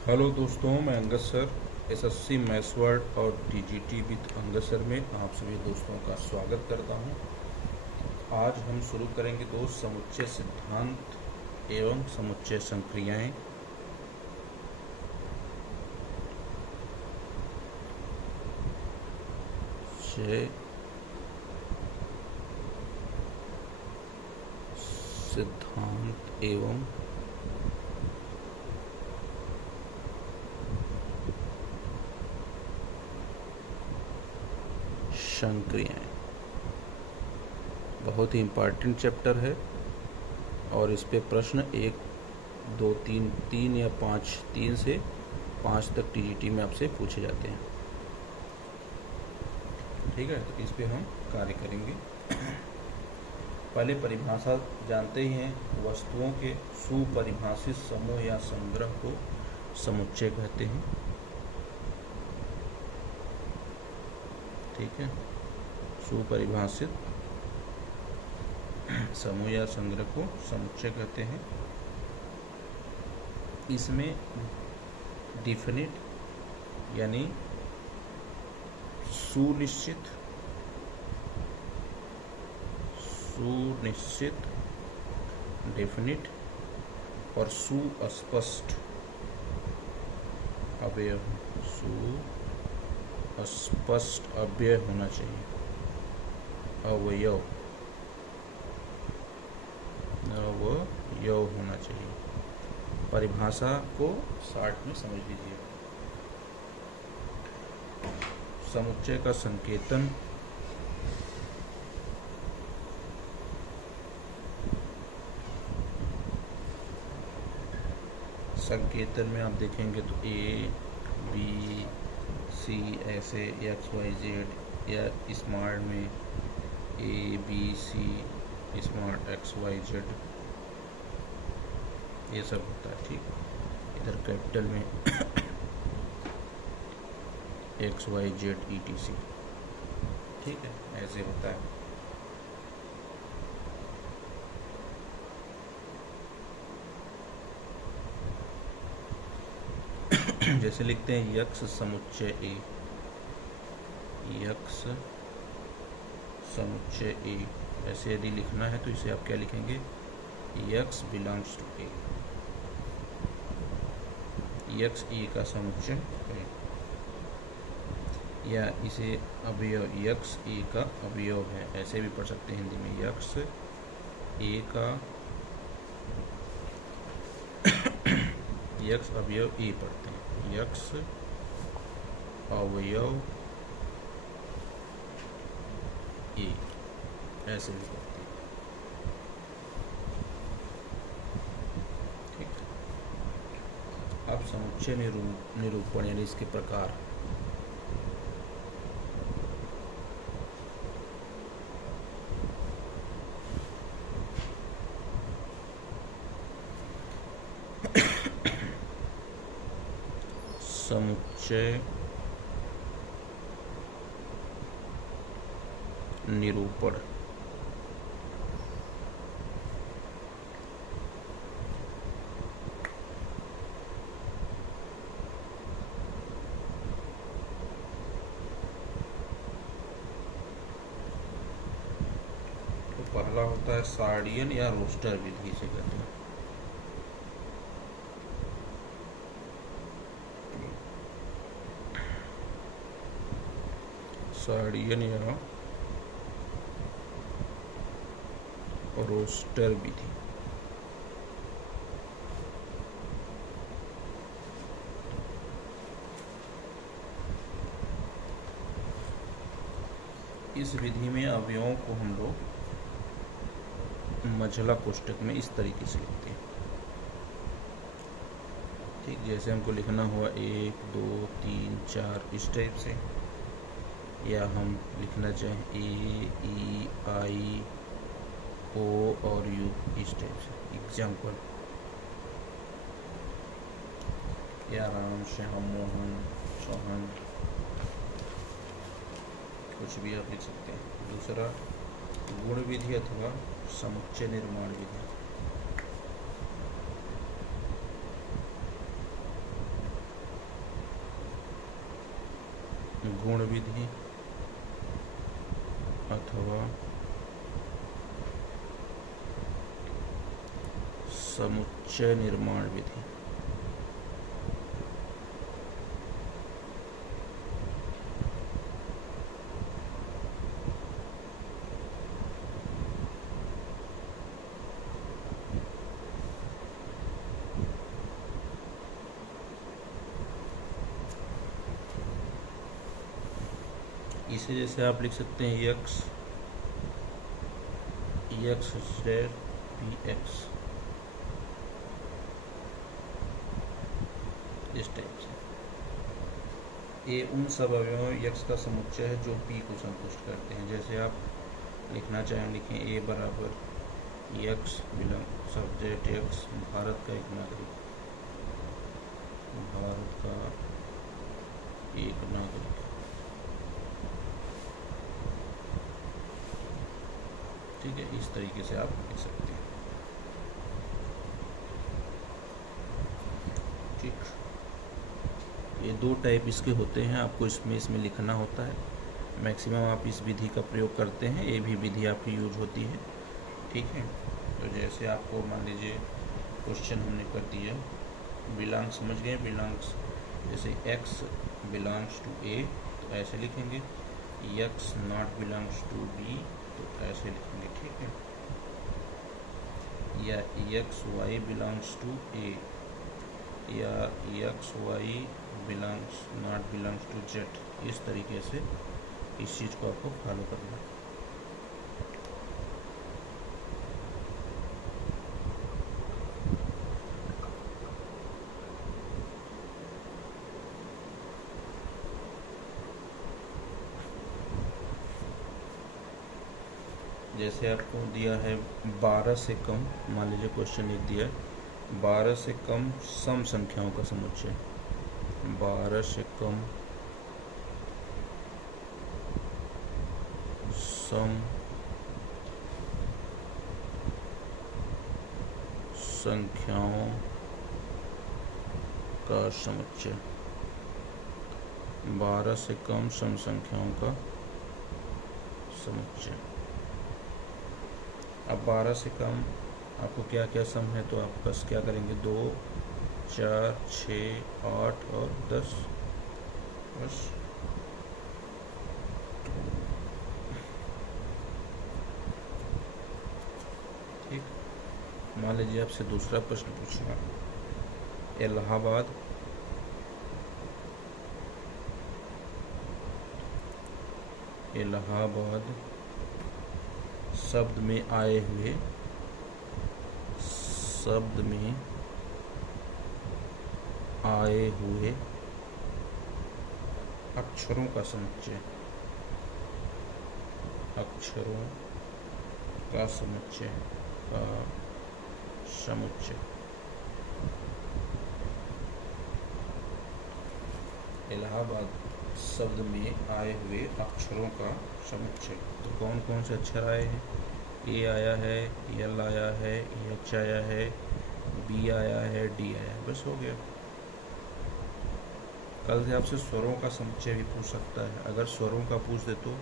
Hello दोस्तों, मैं Angad sir SSC maths word और टीजीटी विद अंगद सर में आप सभी दोस्तों का स्वागत करता हूं। आज हम शुरू करेंगे दोस्त समुच्चय सिद्धांत एवं समुच्चय संक्रियाएं। सिद्धांत एवं संक्रियाएं बहुत ही इम्पॉर्टेंट चैप्टर है और इस पे प्रश्न 1, 2, 3 या 5, 3 से 5 तक टीजीटी में आपसे पूछे जाते हैं। ठीक है, तो इस पे हम कार्य करेंगे। पहले परिभाषा जानते ही हैं। वस्तुओं के सुपरिभाषित समूह या संग्रह को समुच्चय कहते हैं। ठीक है, सुपरिभाषित समूह या संग्रह को समुच्चय कहते हैं। इसमें डिफिनिट यानी सुनिश्चित डेफिनिट और सुस्पष्ट अवयव सुस्पष्ट अवयव होना चाहिए। अवयव होना चाहिए। परिभाषा को शॉर्ट में समझ लीजिए। समुच्चय का संकेतन में आप देखेंगे तो ए बी सी ऐसे एक्स वाई जेड या स्मार्ट में a b c smart x y z ये सब होता है। ठीक, इधर कैपिटल में एक्स वाई जेड ETC। ठीक है, ऐसे होता है। जैसे लिखते हैं यक्स समुच्चय ए, यक्स समुच्चय ए। ऐसे यदि लिखना है तो इसे आप क्या लिखेंगे? X belongs to A, x A का समुच्चय है। या इसे अवयव यक्स ए का अवयव है, ऐसे भी पढ़ सकते हैं हिंदी में। यक्स ए का यक्स अवयव ए पढ़ते हैं। यक्स अवयव ए ऐसे भी पढ़ते हैं। ठीक, अब समुच्चय निरूपण यानी इसके प्रकार। समुच्चय निरूपण तो पहला होता है सार्डियन या रोस्टर विधि से कहते हैं। सार्डियन या रोस्टर विधि। इस विधि में अवयवों को हम लोग मझला कोष्ठक में इस तरीके से लिखते हैं। ठीक, जैसे हमको लिखना हुआ 1, 2, 3, 4 इस टाइप से, या हम लिखना चाहें A, E, I, O और U इस टाइप से। एग्जाम्पल, या राम, श्याम, मोहन, चौहान, कुछ भी आप लिख सकते हैं। दूसरा गुण विधि अथवा समुच्चय निर्माण विधि। गुण विधि अथवा समुच्चय निर्माण विधि। इसे जैसे आप लिख सकते हैं एक्स स्क्वायर पी एक्स, इस टाइप से। ये उन सब अवयवों एक्स का समुच्चय है जो पी को संतुष्ट करते हैं। जैसे आप लिखना चाहें, लिखें ए बराबर x belong subject x Bharat का एक नागरिक, भारत का एक नागरिक। ठीक है, इस तरीके से आप लिख सकते हैं। ठीक, ये दो टाइप इसके होते हैं, आपको इसमें लिखना होता है। मैक्सिमम आप इस विधि का प्रयोग करते हैं, ये भी विधि आपकी यूज होती है। ठीक है, तो जैसे आपको मान लीजिए क्वेश्चन हमने कर दिया, बिलोंग समझ गए, बिलोंग्स जैसे एक्स बिलोंग्स टू ए तो ऐसे लिखेंगे, x not belongs to b तो ऐसे लिखेंगे। ठीक है, या एक्स वाई बिलोंग्स टू ए, या x y belongs not belongs to z. इस तरीके से इस चीज़ को आपको फॉलो करना है। जैसे आपको दिया है 12 से कम, मान लीजिए क्वेश्चन लिख दिया है 12 से कम सम संख्याओं का समुच्चय, 12 से कम सम संख्याओं का समुच्चय, 12 से कम सम संख्याओं का समुच्चय। अब 12 से कम आपको क्या क्या सम है, तो आप बस क्या करेंगे, 2, 4, 6, 8 और 10, बस। ठीक, मान लीजिए आपसे दूसरा प्रश्न पूछना, इलाहाबाद शब्द में आए हुए अक्षरों का समुच्चय, अक्षरों का समुच्चय इलाहाबाद शब्द में आए हुए अक्षरों का समुच्चय। तो कौन कौन से अक्षर आए हैं, ए आया है, एल आया है, एच आया है, बी आया है, डी आया है, बस हो गया। कल से आपसे स्वरों का समुच्चय भी पूछ सकता है, अगर स्वरों का पूछ दे तो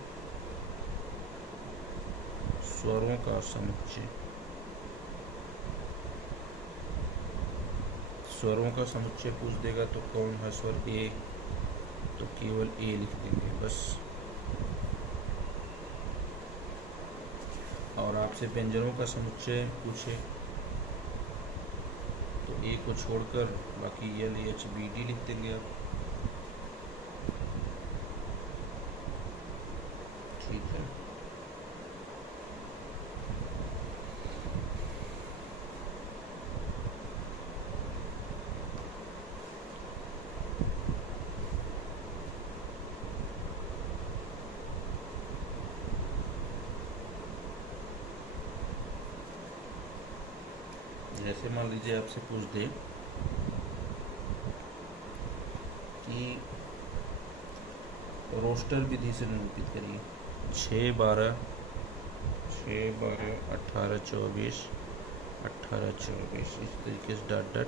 स्वरों का समुच्चय, स्वरों का समुच्चय पूछ देगा तो कौन है स्वर, ए, तो केवल ए लिख देंगे बस। और आपसे व्यंजनों का समुच्चय पूछे तो ए को छोड़कर बाकी एल, एच, बी, डी लिख देंगे आप। ठीक है, जैसे मान लीजिए आपसे पूछ दे कि रोस्टर विधि से निरूपित करिए, 6, 12, 18, 24, 18, 24, इस तरीके से डॉट डॉट।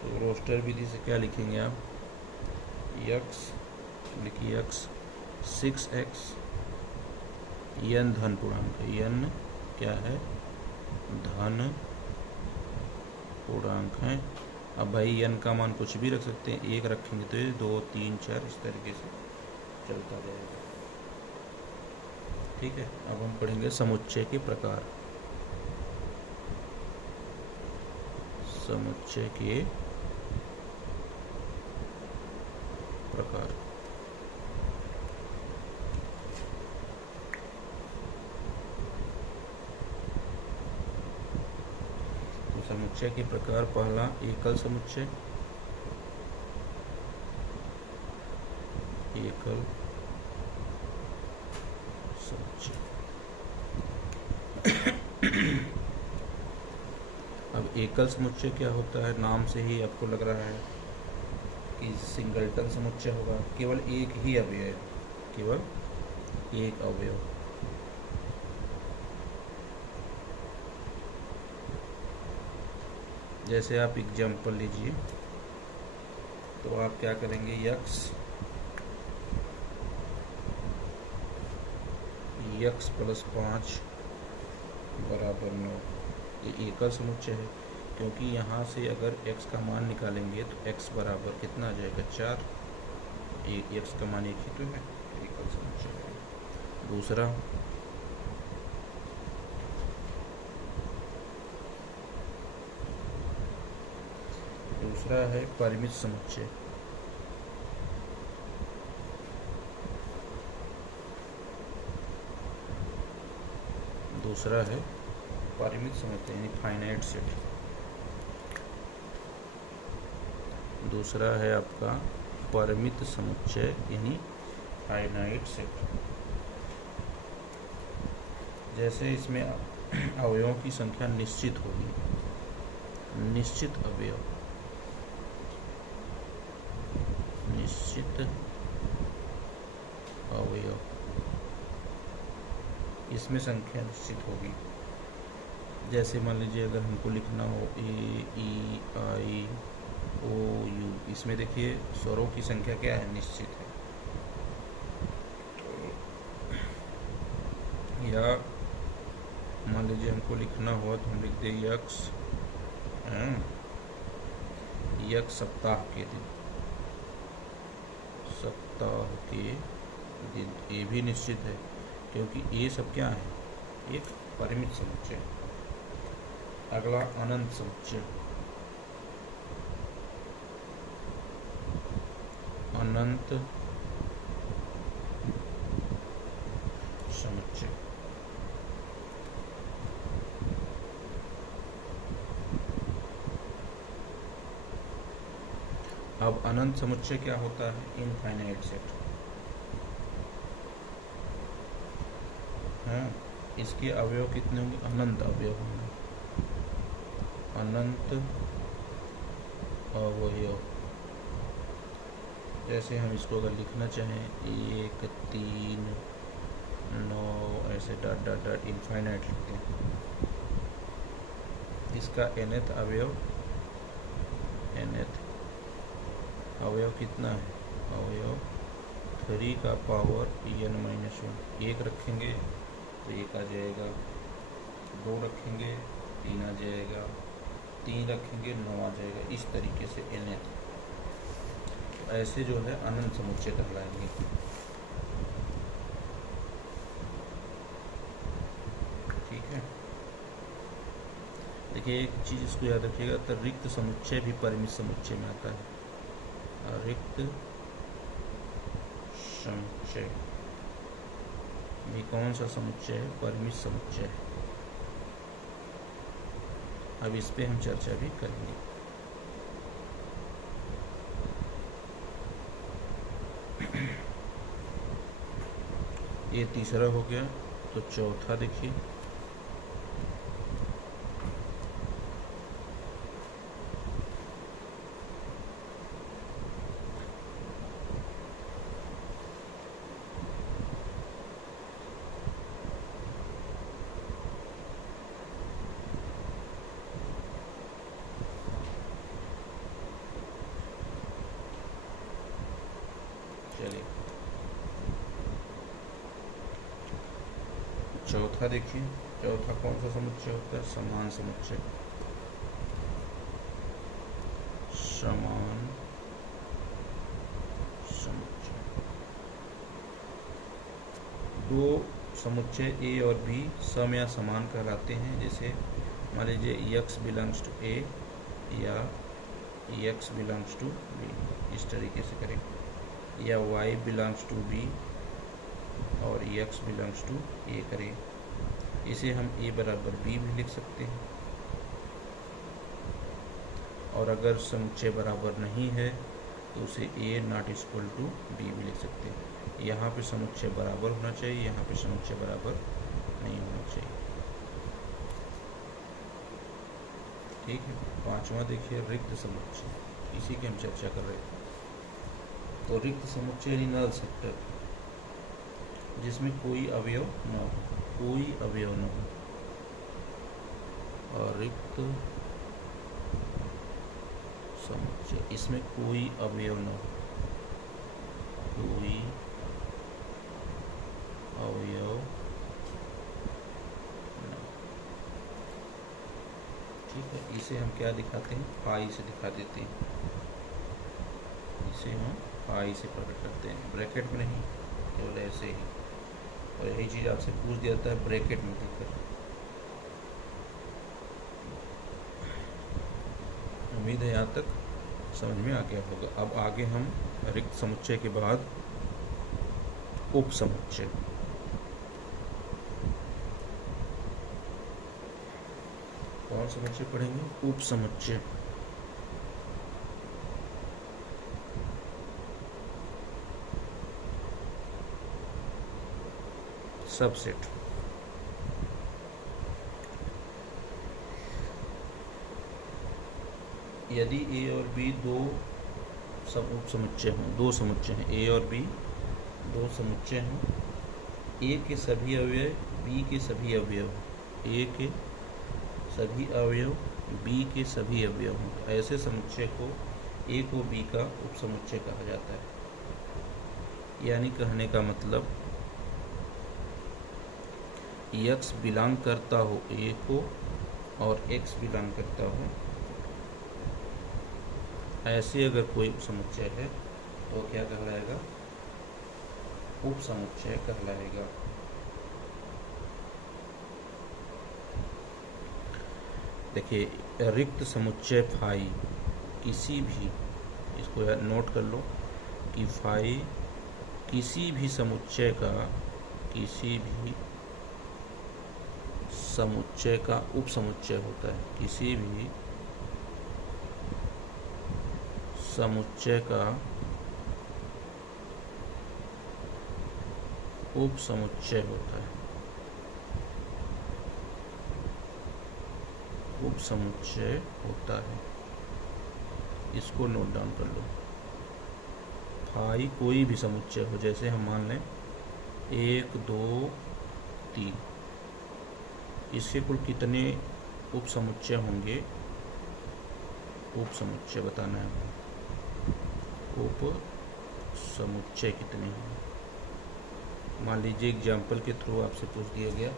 तो रोस्टर विधि से क्या लिखेंगे आप, यक्स, लिखिए यक्स 6x, यन धन पूर्णांक है, यन क्या है, धन पूर्णांक है। अब भाई यन का मान कुछ भी रख सकते हैं, एक रखेंगे तो ये 2 3 4 इस तरीके से चलता जाएगा। ठीक है, अब हम पढ़ेंगे समुच्चय के प्रकार। समुच्चय के प्रकार। तो समुच्चय के प्रकार, पहला एकल समुच्चय, एकल समुच्चय। अब एकल समुच्चय क्या होता है, नाम से ही आपको लग रहा है कि सिंगलटन समुच्चय होगा, केवल एक ही अवयव, केवल एक अवयव। जैसे आप एग्जाम्पल लीजिए, तो आप क्या करेंगे, यक्स प्लस 5 बराबर 9, ये एकल समुच्चय है, क्योंकि यहाँ से अगर x का मान निकालेंगे तो x बराबर कितना आ जाएगा, 4, x का मान एक ही तो है, एकल समुच्चय है। दूसरा है परिमित समुच्चय। दूसरा है परिमित समुच्चय यानी फाइनाइट सेट। दूसरा है आपका परिमित समुच्चय यानी फाइनाइट सेट। जैसे इसमें अवयवों की संख्या निश्चित होगी, निश्चित अवयव, निश्चित अवयव, इसमें संख्या निश्चित होगी। जैसे मान लीजिए अगर हमको लिखना हो ए ई आई ओ यू, इसमें देखिए स्वरों की संख्या क्या है, निश्चित है। या मान लीजिए हमको लिखना हो तो हम लिख दे यक्स सप्ताह के दिन, सप्ताह के दिन, ये भी निश्चित है क्योंकि ये सब क्या है, एक परिमित समुच्चय। अगला अनंत समुच्चय। अनंत समुच्चय। अब अनंत समुच्चय क्या होता है, इनफाइनाइट सेट है। इसके अवयव कितने होंगे, अनंत अवयव होंगे, अनंत अवयव। जैसे हम इसको अगर लिखना चाहें 1 3 9 ऐसे डॉट डॉट डॉट इनफाइनाइट लिखते हैं। इसका nth अवयव, nth अवयव कितना है, अवयव 3 का पावर n-1, एक रखेंगे तो 1 आ जाएगा, 2 रखेंगे 3 आ जाएगा, 3 रखेंगे 9 आ जाएगा, इस तरीके से nth। तो ऐसे जो है अनंत समुच्चय कहलाएंगे। ठीक है, देखिए एक चीज़ इसको याद रखिएगा, तो रिक्त समुच्चय भी परिमित समुच्चय में आता है। रिक्त समुच्चय भी कौन सा समुच्चय है, परिमित समुच्चय है। अब इस पे हम चर्चा भी करेंगे। ये तीसरा हो गया, तो चौथा देखिए, चौथा देखिए, चौथा कौन सा समुच्चय होता है? समान समुच्चय। समान समुच्चय। दो समुच्चय ए और बी सम या समान कहलाते हैं। जैसे मान लीजिए x बिलोंग्स टू ए या x बिलोंग्स टू बी, इस तरीके से करें, या y बिलोंग्स टू बी और x बिलोंग्स टू ए करें। इसे हम a बराबर b भी लिख सकते हैं। और अगर समुच्चय बराबर नहीं है तो उसे a not equal to b भी लिख सकते हैं। यहाँ पे समुच्चय बराबर होना चाहिए, यहाँ पे समुच्चय बराबर नहीं होना चाहिए। ठीक है। पांचवा देखिए, रिक्त समुच्चय। इसी की हम चर्चा कर रहे थे। तो रिक्त समुच्चय यानी नल सेक्टर, जिसमें कोई अवयव न हो, कोई अवयव न हो। और रिक्त समुच्चय, इसमें कोई अवयव न हो, कोई अवयव न हो। ठीक है। इसे हम क्या दिखाते हैं? फाई से दिखा देते हैं। इसे हम फाई से प्रकट करते हैं, ब्रैकेट में नहीं, केवल ऐसे ही। और यही चीज़ आपसे पूछ दिया जाता है ब्रैकेट में देकर। उम्मीद है यहाँ तक समझ में आ गया होगा। अब आगे हम रिक्त समुच्चय के बाद उप समुच्चय। कौन समुच्चय पढ़ेंगे? उप समुच्चय। सबसेट। यदि ए और बी दो उप समुच्चय हों, दो समुच्चय हैं, ए और बी दो समुच्चय हैं, ए के सभी अवयव बी के सभी अवयव, ए के सभी अवयव बी के सभी अवयव हों, ऐसे समुच्चय को ए को बी का उप समुच्चय कहा जाता है। यानी कहने का मतलब x बिलोंग करता हो ए को और x बिलोंग करता हो, ऐसे अगर कोई उप समुच्चय है तो क्या कहलाएगा? उप समुच्चय कहलाएगा। देखिए, रिक्त समुच्चय फाई किसी भी, इसको नोट कर लो कि फाई किसी भी समुच्चय का, किसी भी समुच्चय का उप समुच्चय होता है। किसी भी समुच्चय का उप समुच्चय होता है। उप समुच्चय होता है, इसको नोट डाउन कर लो। फाई कोई भी समुच्चय हो, जैसे हम मान लें 1 2 3, इसके कुल कितने उप समुच्चय होंगे? उप समुच्चय बताना है। उप समुच्चय कितने हैं? मान लीजिए एग्जाम्पल के थ्रू आपसे पूछ दिया गया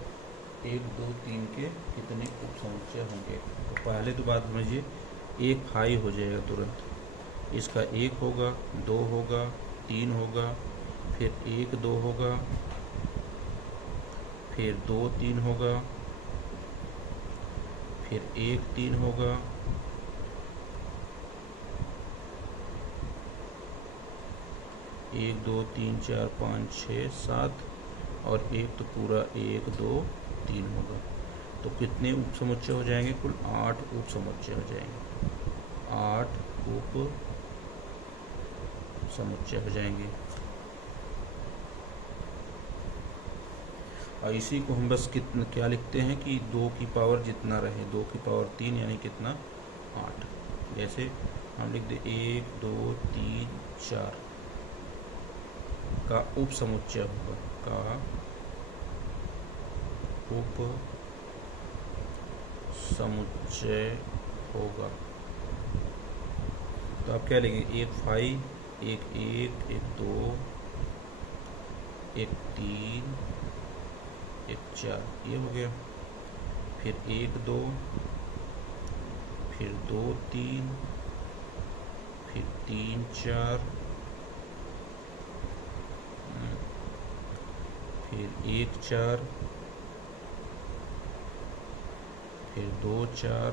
1 2 3 के कितने उप समुच्चय होंगे। तो पहले तो बात समझिए, एक फाई हो जाएगा तुरंत, इसका 1 होगा, 2 होगा, 3 होगा, फिर 1 2 होगा, फिर 2 3 होगा, फिर 1 3 होगा, एक 2 3 4 5 6 7, और एक तो पूरा 1 2 3 होगा। तो कितने उप समुच्चय हो जाएंगे? कुल 8 उप समुच्चय हो जाएंगे। 8 उप समुच्चय हो जाएंगे। और इसी को हम बस क्या लिखते हैं कि 2 की पावर जितना रहे, 2 की पावर 3 यानी कितना? 8। जैसे हम लिख दे 1 2 3 4 का उप समुच्चय होगा, का उप समुच्चय होगा। तो आप क्या लिखेंगे? 1 5, 1 1, 1 2, 1 3, 1 4, ये हो गया। फिर 1 2, फिर 2 3, फिर 3 4, फिर 1 4, फिर 2 4,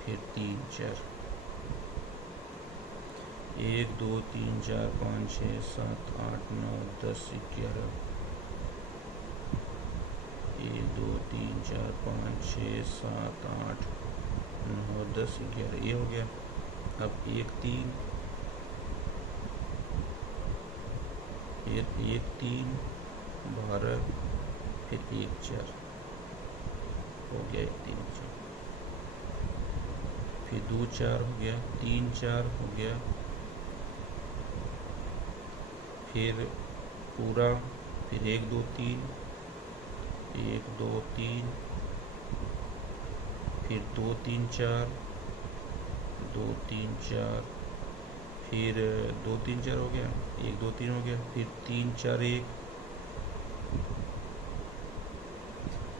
फिर 3 4, 1 2 3 4 5 6 7 8 9 10 11, 1 2 3 4 5 6 7 8 9 10 11, ये हो गया। अब 1 3, फिर 1 3 12, फिर 1 4, हो गया 1 3 4, फिर 2 4 हो गया, 3 4 हो गया, फिर पूरा, फिर 1 2 3, 1 2 3, फिर 2 3 4, 2 3 4, फिर 2 3 4 हो गया, 1 2 3 हो गया, फिर 3 4 1,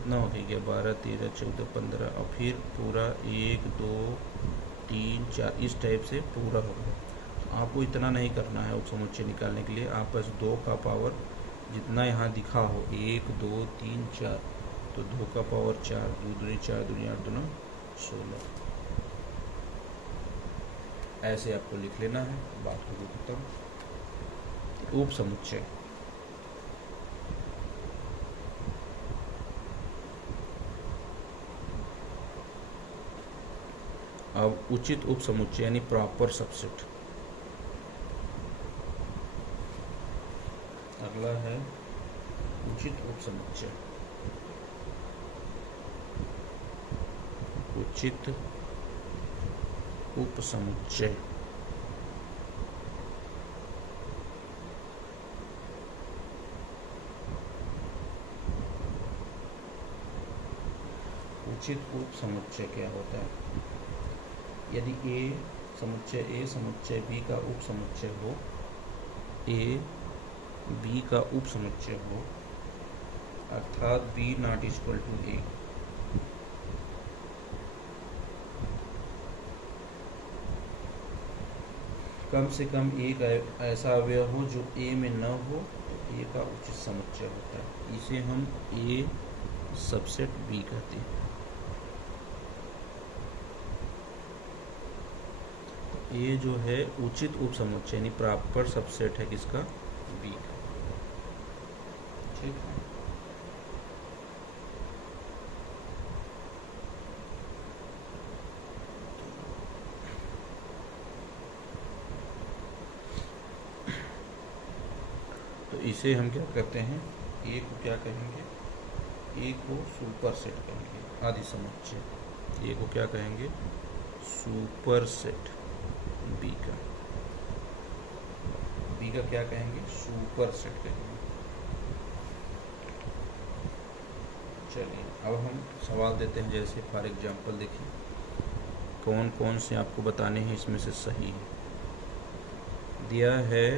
9 हो गया, 12 13 14 15, और फिर पूरा 1 2 3 4, इस टाइप से पूरा हो गया। तो आपको इतना नहीं करना है उपसमुच्चय निकालने के लिए, आप बस 2 का पावर जितना यहाँ दिखा हो 1 2 3 4, तो 2 का पावर 4, 2 दूनी 4 दूनी 8 दूना 16, ऐसे आपको लिख लेना है। बात को खत्म। उपसमुच्चय, अब उचित उपसमुच्चय यानी प्रॉपर सबसेट। अगला है उचित उपसमुच्चय। उचित उपसमुच्चय उचित उपसमुच्चय क्या होता है? यदि ए समुच्चय बी का उपसमुच्चय हो, ए बी का उपसमुच्चय हो, अर्थात बी नॉट इक्वल टू ए, कम से कम एक ऐसा अवयव हो जो ए में न हो, तो ए का उचित समुच्चय होता है। इसे हम ए सबसेट बी कहते हैं। ये जो है उचित उपसमुच्चय यानी प्रॉपर सबसेट है किसका? बी का। ठीक है। तो इसे हम क्या कहते हैं? ए को क्या कहेंगे? ए को सुपर सेट कहेंगे, आदि समुच्चय। ए को क्या कहेंगे? सुपर सेट बी का। बी का क्या कहेंगे? सुपर सेट कहेंगे। चलिए अब हम सवाल देते हैं। जैसे फॉर एग्जांपल देखिए कौन कौन से आपको बताने हैं इसमें से सही है। दिया है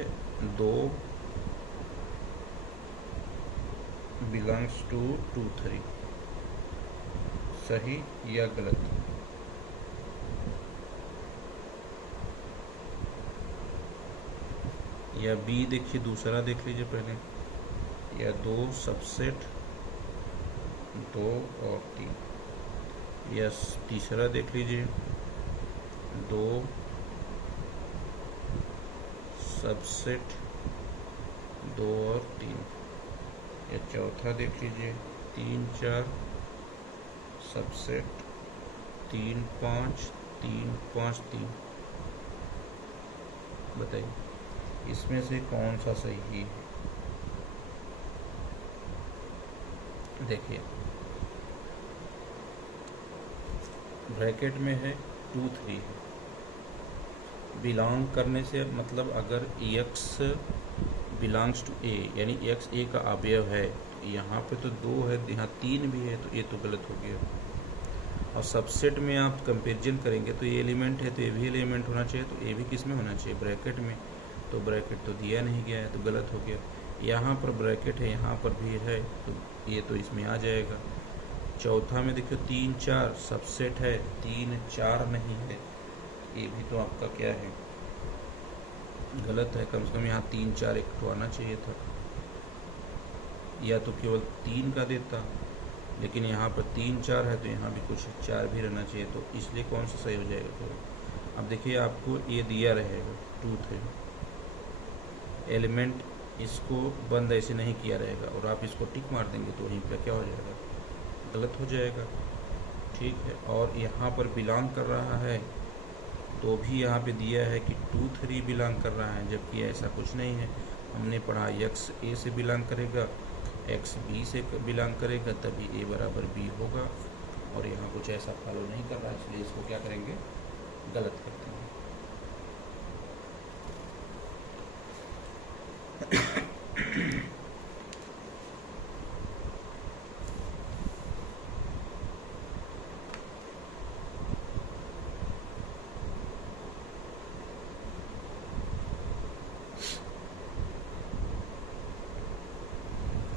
2 बिलोंग्स टू 2 3, सही या गलत? या बी देखिए, दूसरा देख लीजिए पहले, या 2 सबसेट 2 और 3, या तीसरा देख लीजिए 2 सबसेट 2 और 3, या चौथा देख लीजिए 3 4 सबसेट 3 5 3 5 3। बताइए इसमें से कौन सा सही है? देखिए ब्रैकेट में है 2 3 है। बिलोंग करने से मतलब अगर x बिलोंग्स टू ए यानी x ए का अवयव है, तो यहाँ पे तो 2 है, यहाँ 3 भी है, तो ये तो गलत हो गया। और सबसेट में आप कंपैरिजन करेंगे तो ये एलिमेंट है तो ये भी एलिमेंट होना चाहिए, तो ये भी किस में होना चाहिए? ब्रैकेट में। तो ब्रैकेट तो दिया नहीं गया है तो गलत हो गया। यहाँ पर ब्रैकेट है, यहाँ पर भी है, तो ये तो इसमें आ जाएगा। चौथा में देखियो 3 4 सबसेट है, 3 4 नहीं है, ये भी तो आपका क्या है, गलत है। कम से कम यहाँ 3 4 एक तो आना चाहिए था, या तो केवल 3 का देता, लेकिन यहाँ पर 3 4 है तो यहाँ भी कुछ 4 भी रहना चाहिए, तो इसलिए कौन सा सही हो जाएगा। तो अब देखिए आपको ये दिया रहेगा 2 3 एलिमेंट, इसको बंद ऐसे नहीं किया रहेगा और आप इसको टिक मार देंगे तो वहीं पर क्या हो जाएगा, गलत हो जाएगा। ठीक है, और यहाँ पर बिलोंग कर रहा है तो भी यहाँ पे दिया है कि 2 3 बिलोंग कर रहा है, जबकि ऐसा कुछ नहीं है। हमने पढ़ा x a से बिलोंग करेगा, x b से बिलोंग करेगा, तभी a बराबर b होगा, और यहाँ कुछ ऐसा फॉलो नहीं कर रहा है, इसलिए इसको क्या करेंगे, गलत करते हैं।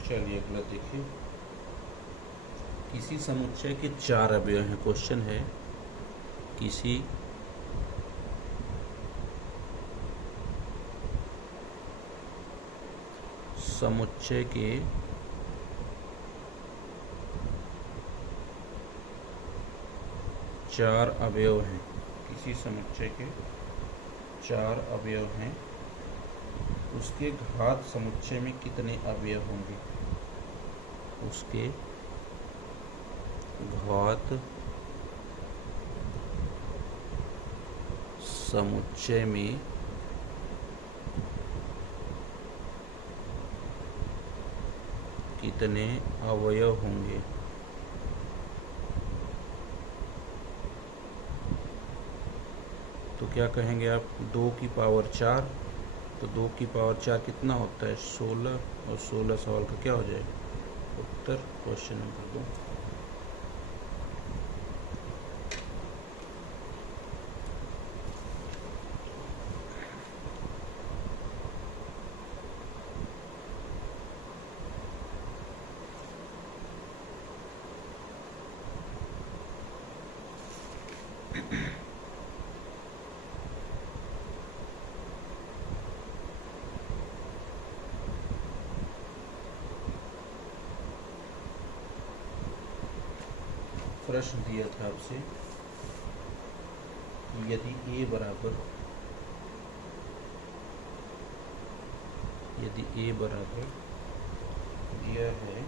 चलिए अगला देखिए, किसी समुच्चय के 4 अवयव हैं। क्वेश्चन है, किसी समुच्चय के 4 अवयव हैं, किसी समुच्चय के 4 अवयव हैं, उसके घात समुच्चय में कितने अवयव होंगे, उसके घात समुच्चय में कितने अवयव होंगे। तो क्या कहेंगे आप, 2 की पावर 4, तो 2 की पावर 4 कितना होता है, 16, और 16 सवाल का क्या हो जाएगा उत्तर, क्वेश्चन नंबर 2। प्रश्न दिया था आपसे, यदि a बराबर दिया है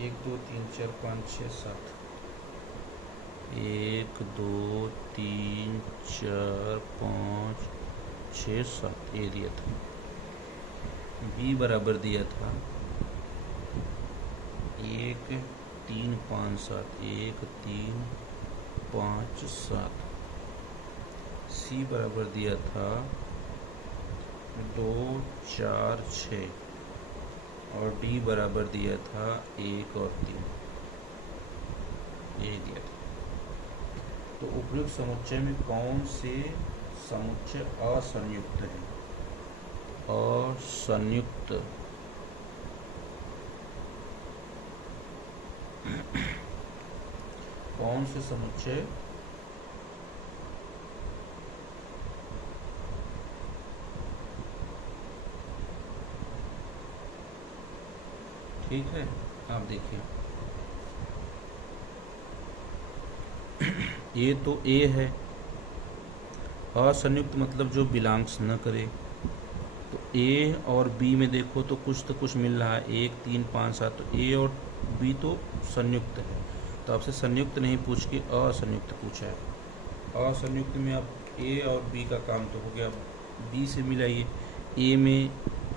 1 2 3 4 5 6 7, 1 2 3 4 5 6 7 ये दिया था। b बराबर दिया था 1 3 5 7, 1 3 5 7। c बराबर दिया था 2 4 6, और d बराबर दिया था 1 और 3, ये दिया था। तो उपयुक्त समुच्चय में कौन से समुच्चय असंयुक्त है, असंयुक्त कौन से समुच्चय ठीक है, आप देखिए ये तो A है, असंयुक्त मतलब जो बिलोंग्स न करे, तो A और B में देखो तो कुछ मिल रहा है, 1 3 5 7, तो A और B तो संयुक्त है, तो आपसे संयुक्त नहीं पूछ के असंयुक्त पूछा है। असंयुक्त में अब A और B का काम तो हो गया, B से मिलाइए, A में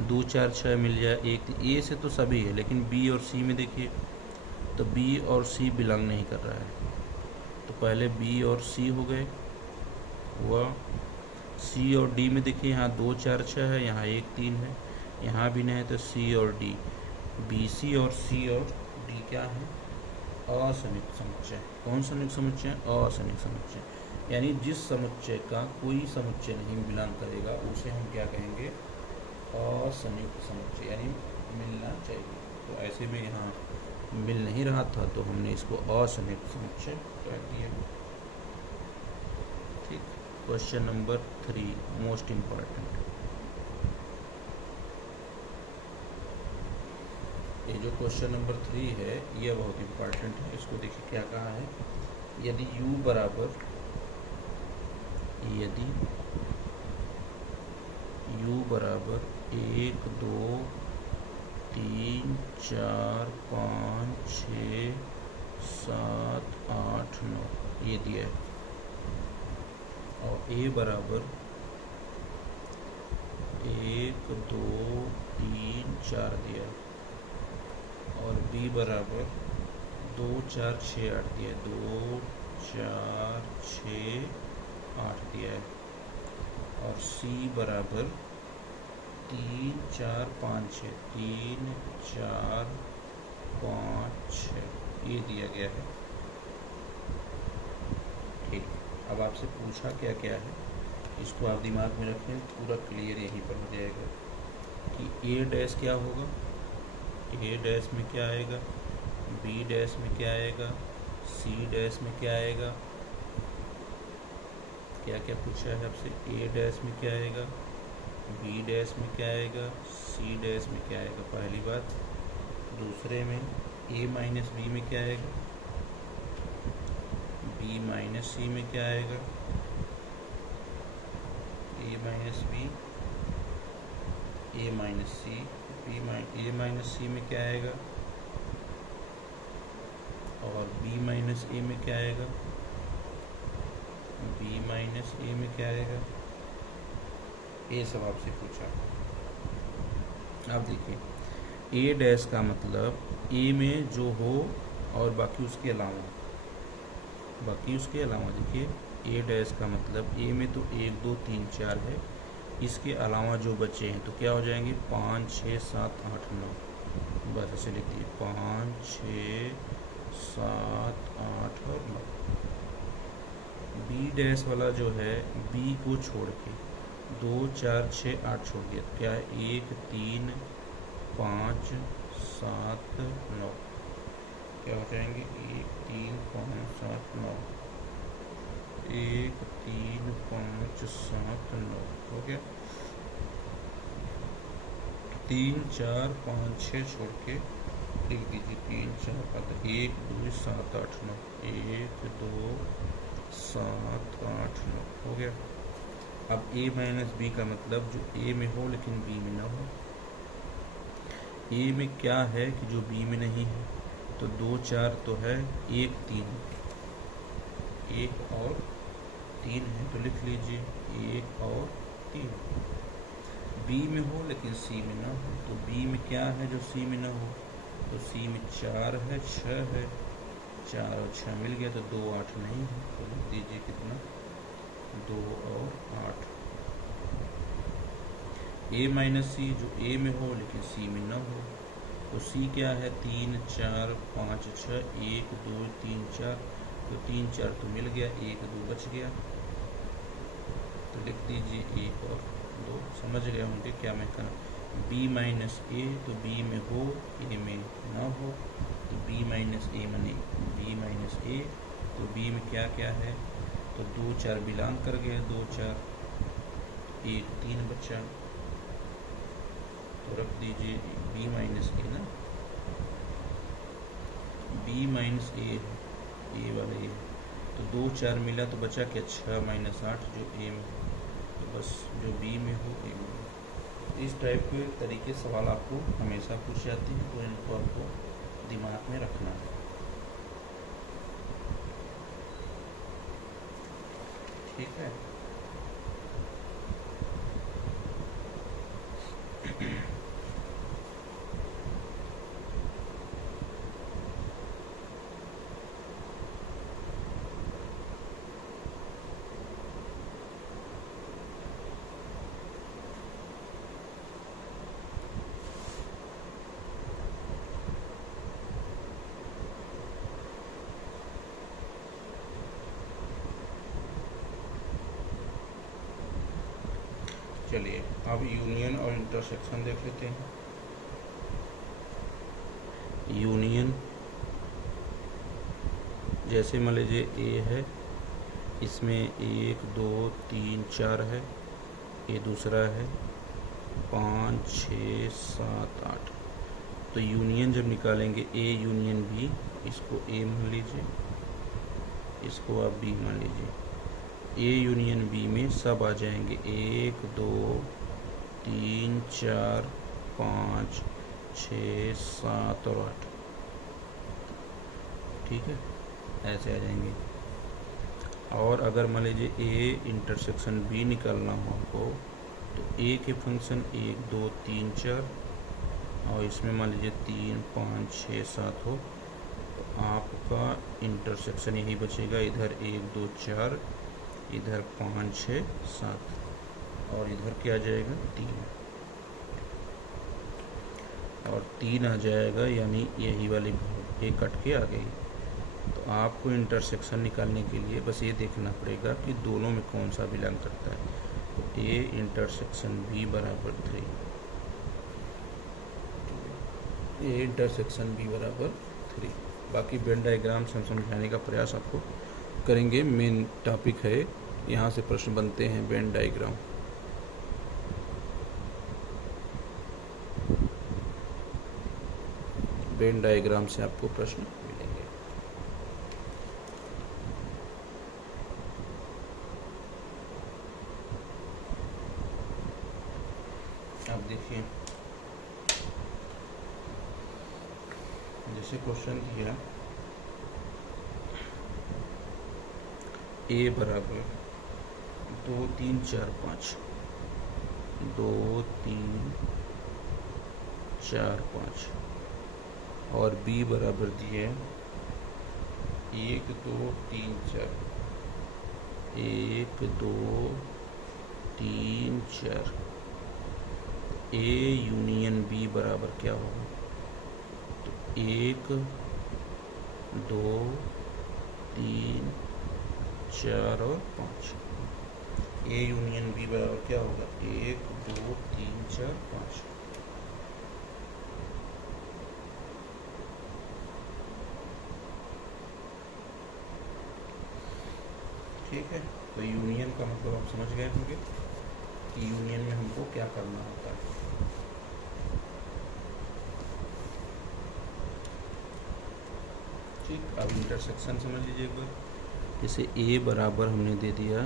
2 4 6 मिल जाए, एक A से तो सभी है, लेकिन B और C में देखिए तो B और C बिलोंग नहीं कर रहा है, तो पहले B और C हो गए, वह C और D में देखिए यहाँ 2 4 6 है, यहाँ 1 3 है, यहाँ भी नहीं है, तो C और D, BC और C और D क्या है, असंयुक्त समुच्चय। कौन संयुक्त समुच्चय, असंयुक्त समुच्चय। यानी जिस समुच्चय का कोई समुच्चय नहीं बिलोंग करेगा उसे हम क्या कहेंगे, असंयुक्त समुच्चय, यानी मिलना चाहिए। तो ऐसे में यहाँ मिल नहीं रहा था तो हमने इसको असंयुक्त समुच्चय कह दिया। ठीक। Question number 3 most important. ये जो क्वेश्चन नंबर 3 है यह बहुत इम्पॉर्टेंट है। इसको देखिए क्या कहा है। यदि u बराबर 1 2 3 4 5 6 7 8 9 ये दिया है, और a बराबर 1 2 3 4 दिया है, और b बराबर 2 4 6 8 दिया है, 2 4 6 8 दिया है, और c बराबर 3 4 5 6 3 4 5 6 ये दिया गया है। ठीक। अब आपसे पूछा क्या क्या है, इसको आप दिमाग में रखें, पूरा क्लियर यहीं पर हो जाएगा कि a डैश क्या होगा, a डैश में क्या आएगा, b डैश में क्या आएगा, c डैश में क्या आएगा। क्या क्या पूछा है आपसे, a डैश में क्या आएगा, b डैश में क्या आएगा, c डैश में क्या आएगा, पहली बात। दूसरे में a माइनस b में क्या आएगा, b माइनस c में क्या आएगा, a minus b, a minus c, a minus c में क्या आएगा, और b माइनस a में क्या आएगा, b माइनस a में क्या आएगा। ये सब आपसे पूछा। अब देखिए a डैश का मतलब a में जो हो और बाकी उसके अलावा देखिए a डैश का मतलब a में तो 1 2 3 4 है, इसके अलावा जो बचे हैं तो क्या हो जाएंगे, 5 6 7 8 9। बस ऐसे लिख दिए 5 6 7 8 और 9। b डैश वाला जो है b को छोड़ के 2 4 6 8 छोड़ दिया, तो क्या है 1 3 5 7 9। क्या हो जाएंगे 1 3 5 7 9, 1 3 5 7 9 हो गया। 3 4 5 6 छोड़ के लिख दीजिए 3 4 5 1 2 7 8 9, 1 2 7 8 9 हो गया। अब a माइनस बी का मतलब जो a में हो लेकिन b में ना हो। a में क्या है कि जो b में नहीं है, तो 2 4 तो है, 1 3 1 और 3 है, तो लिख लीजिए 1 और 3। b में हो लेकिन c में ना हो, तो b में क्या है जो c में ना हो, तो c में 4 है 6 है, 4 और 6 मिल गया, तो 2 8 नहीं है, तो लिख दीजिए कितना 2 और 8। a माइनस सी जो a में हो लेकिन c में ना हो, तो c क्या है 3 4 5 6 1 2 3 4, तो 3 4 तो मिल गया, 1 2 बच गया, तो लिख दीजिए 1 और 2। समझ गए होंगे क्या मैं कहना। b माइनस ए तो b में हो a में ना हो, तो b माइनस ए मने b माइनस ए, तो b में क्या क्या है, तो 2 4 बिलोंग कर गया, 2 4 1 3 बचा, तो रख दीजिए b माइनस ए ना, b माइनस ए वाला ए, तो 2 4 मिला तो बचा क्या 6 माइनस 8 जो a में, तो बस जो b में हो a में हो। इस टाइप के तरीके सवाल आपको हमेशा पूछ जाते हैं, तो इनको आपको दिमाग में रखना है। ठीक है। चलिए अब यूनियन और इंटरसेक्शन देख लेते हैं। यूनियन, जैसे मान लीजिए ए है, इसमें 1 2 3 4 है, ये दूसरा है 5 6 7 8। तो यूनियन जब निकालेंगे ए यूनियन बी, इसको ए मान लीजिए, इसको आप बी मान लीजिए। ए यूनियन बी में सब आ जाएंगे 1 2 3 4 5 6 7 और 8। ठीक है, ऐसे आ जाएंगे। और अगर मान लीजिए ए इंटरसेक्शन बी निकालना हो आपको, तो ए के फंक्शन 1 2 3 4 और इसमें मान लीजिए 3 5 6 7 हो, तो आपका इंटरसेक्शन यही बचेगा। इधर 1 2 4, इधर 5 6 7 और इधर क्या आ जाएगा 3 और 3 आ जाएगा, यानी यही वाली ये कट के आ गई। तो आपको इंटरसेक्शन निकालने के लिए बस ये देखना पड़ेगा कि दोनों में कौन सा बिलोंग करता है। तो ए इंटरसेक्शन बी बराबर 3, ए इंटरसेक्शन बी बराबर 3। बाकी वेन डायग्राम से हम समझाने का प्रयास आपको करेंगे। मेन टॉपिक है, यहाँ से प्रश्न बनते हैं वेन डायग्राम। वेन डायग्राम से आपको प्रश्न मिलेंगे। अब देखिए, जैसे क्वेश्चन किया ए बराबर 2 3 4 5, 2 3 4 5 और बी बराबर दिए 1 2 3 4, 1 2 3 4। ए यूनियन बी बराबर क्या होगा? तो 1 2 3 4 और 5। ए यूनियन बी बराबर क्या होगा? 1 2 3 4 5। ठीक है, तो यूनियन का मतलब आप समझ गए होंगे कि यूनियन में हमको क्या करना होता है। ठीक, अब इंटरसेक्शन समझ लीजिए एक बार। जैसे ए बराबर हमने दे दिया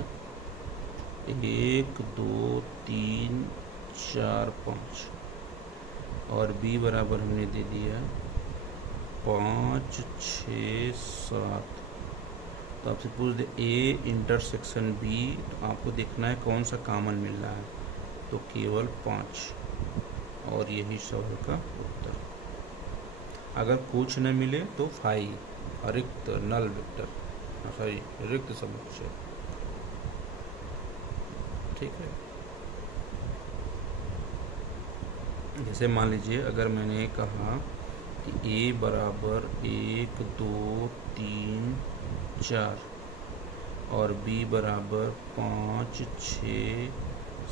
1 2 3 4 5 और बी बराबर हमने दे दिया 5 6 7। तो आपसे पूछ दे ए इंटरसेक्शन बी, तो आपको देखना है कौन सा कॉमन मिल रहा है। तो केवल 5 और यही सवाल का उत्तर। अगर कुछ न मिले तो 5 रिक्त नल वेक्टर, सॉरी रिक्त समुच्चय। ठीक है, जैसे मान लीजिए अगर मैंने कहा कि ए बराबर 1 2 3 4 और बी बराबर 5 6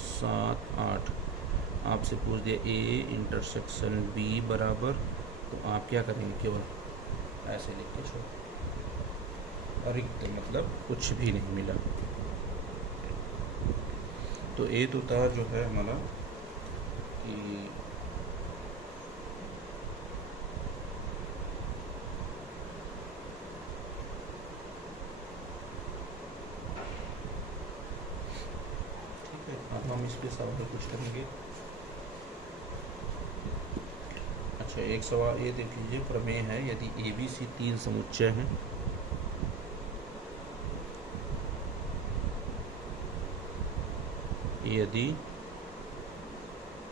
7 8, आपसे पूछ दिया ए इंटरसेक्शन बी बराबर, तो आप क्या करेंगे? केवल ऐसे लिख के छोड़, रिक्त मतलब कुछ भी नहीं मिला। तो ए तो था जो है हमारा कि अब हम इस पे सवाल कुछ करेंगे। अच्छा, एक सवाल ये देख लीजिए, प्रमेय है यदि ए बी सी 3 समुच्चय हैं, यदि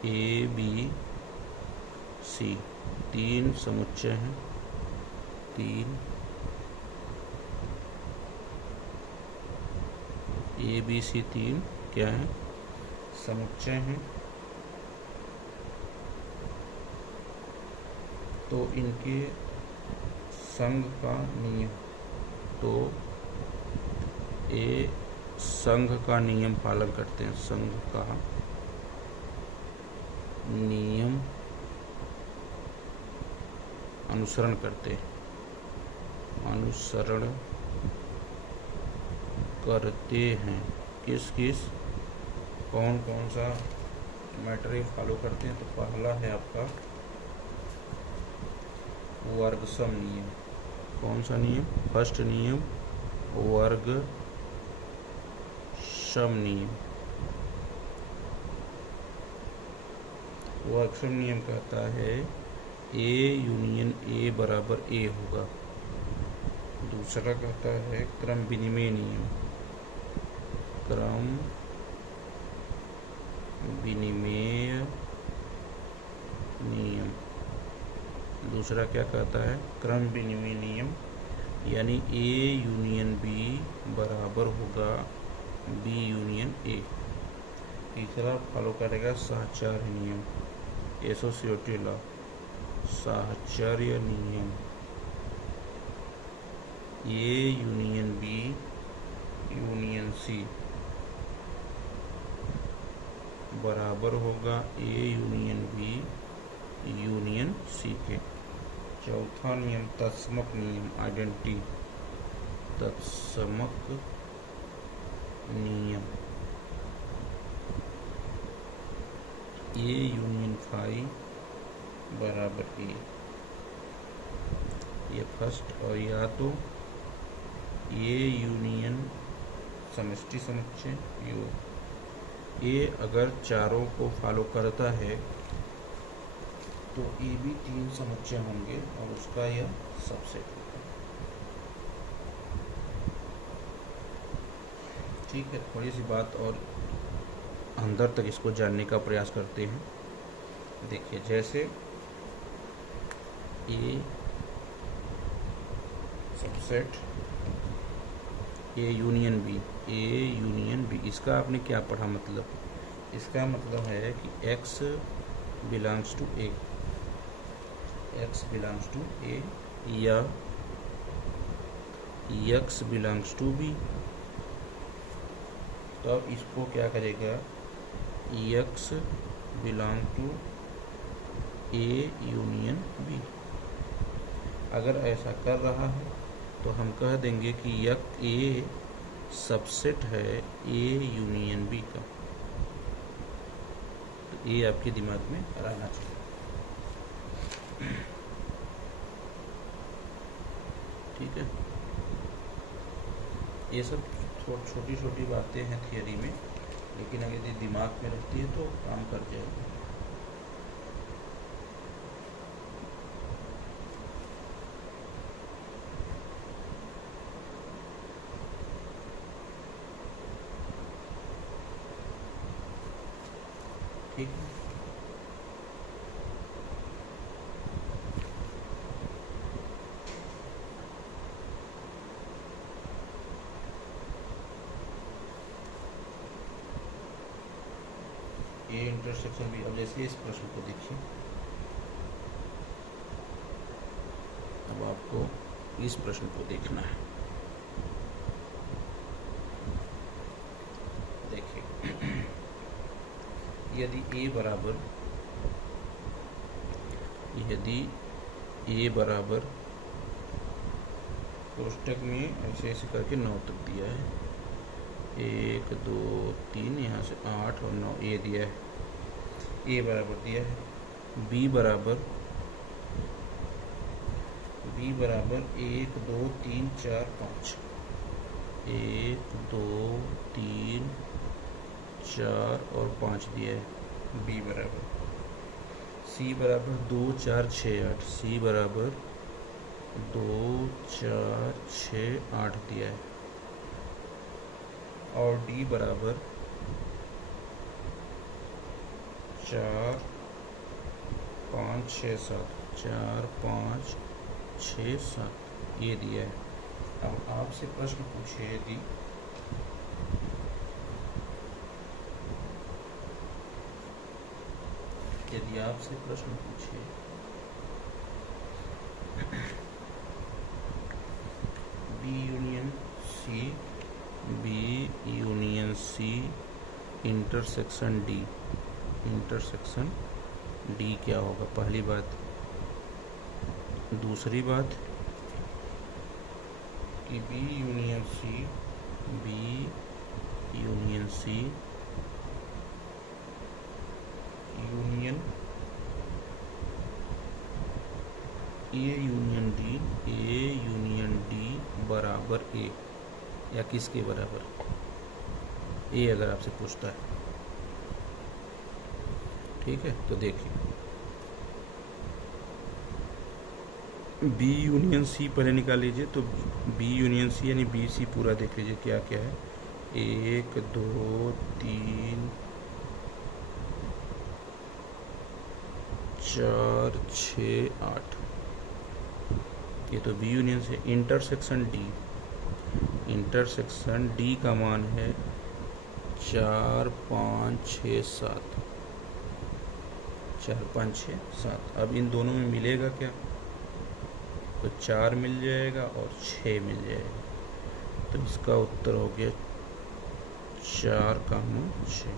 ए बी सी 3 समुच्चय हैं, 3 ए बी सी 3 क्या है? समुच्चय हैं, तो इनके संघ का नियम, तो ए संघ का नियम पालन करते हैं, संघ का नियम अनुसरण करते हैं। किस किस कौन कौन सा मैटर ये फॉलो करते हैं? तो पहला है आपका वर्ग सम नियम। कौन सा नियम? फर्स्ट नियम वर्ग सम नियम। वर्ग सम नियम कहता है ए यूनियन ए बराबर ए होगा। दूसरा कहता है क्रम विनिमय नियम। क्रम विनिमय नियम। दूसरा क्या कहता है? क्रम विनिमय नियम, यानी ए यूनियन बी बराबर होगा बी यूनियन ए। तीसरा फॉलो करेगा साहचर्य नियम, एसोसिएटिव लॉ, साहचर्य नियम। A union b union c बराबर होगा a union b union c के। चौथा नियम तत्समक नियम, आइडेंटिटी तत्समक नियम। ए यूनियन फाई बराबर ए, ये फर्स्ट। और या तो ए यूनियन समष्टि समुच्चय योग। ए अगर चारों को फॉलो करता है तो ए भी 3 समुच्चय होंगे और उसका यह सबसेट होगा। ठीक है, थोड़ी सी बात और अंदर तक इसको जानने का प्रयास करते हैं। देखिए, जैसे A subset A union B, A union B, इसका आपने क्या पढ़ा? मतलब इसका मतलब है कि x belongs to A, x belongs to ए, या x बिलोंग्स टू बी। तो अब इसको क्या करेगा? x belong to a union b. अगर ऐसा कर रहा है तो हम कह देंगे कि ए सबसेट है ए यूनियन बी का। तो ये आपके दिमाग में रहना चाहिए। ठीक है, ये सब छोटी छोटी बातें हैं थियरी में, लेकिन अगर यदि दिमाग में रहती है तो काम कर जाएगी। ठीक है, ये इंटरसेक्शन भी। अब जैसे इस प्रश्न को देखिए, अब आपको इस प्रश्न को देखना है। देखिए, यदि ए बराबर कोष्टक में ऐसे ऐसे करके 9 तक दिया है, 1 2 3, यहाँ से 8 और 9 ए दिया है। ए बराबर दिया है बी बराबर 1 2 3 4 5, 1 2 3 4 और 5 दिया है। बी बराबर सी बराबर 2 4 6 8, सी बराबर 2 4 6 8 दिया है। और डी बराबर 4 5 6 7, 4 5 6 7 ये दिया है। अब आपसे प्रश्न पूछे, यदि आपसे प्रश्न पूछे b union c intersection d क्या होगा, पहली बात। दूसरी बात कि b union c, b union c union a union d, a union d बराबर ए, या किसके बराबर, ए अगर आपसे पूछता है। ठीक है, तो देखिए बी यूनियन सी पहले निकाल लीजिए। तो बी यूनियन सी यानी बी सी पूरा देख लीजिए क्या क्या है। 1 2 3 4 6 8, ये तो बी यूनियन से। इंटरसेक्शन डी, इंटरसेक्शन डी का मान है 4 5 6 7, 4 5 6 7। अब इन दोनों में मिलेगा क्या, तो 4 मिल जाएगा और 6 मिल जाएगा। तो इसका उत्तर हो गया 4 कामा 6,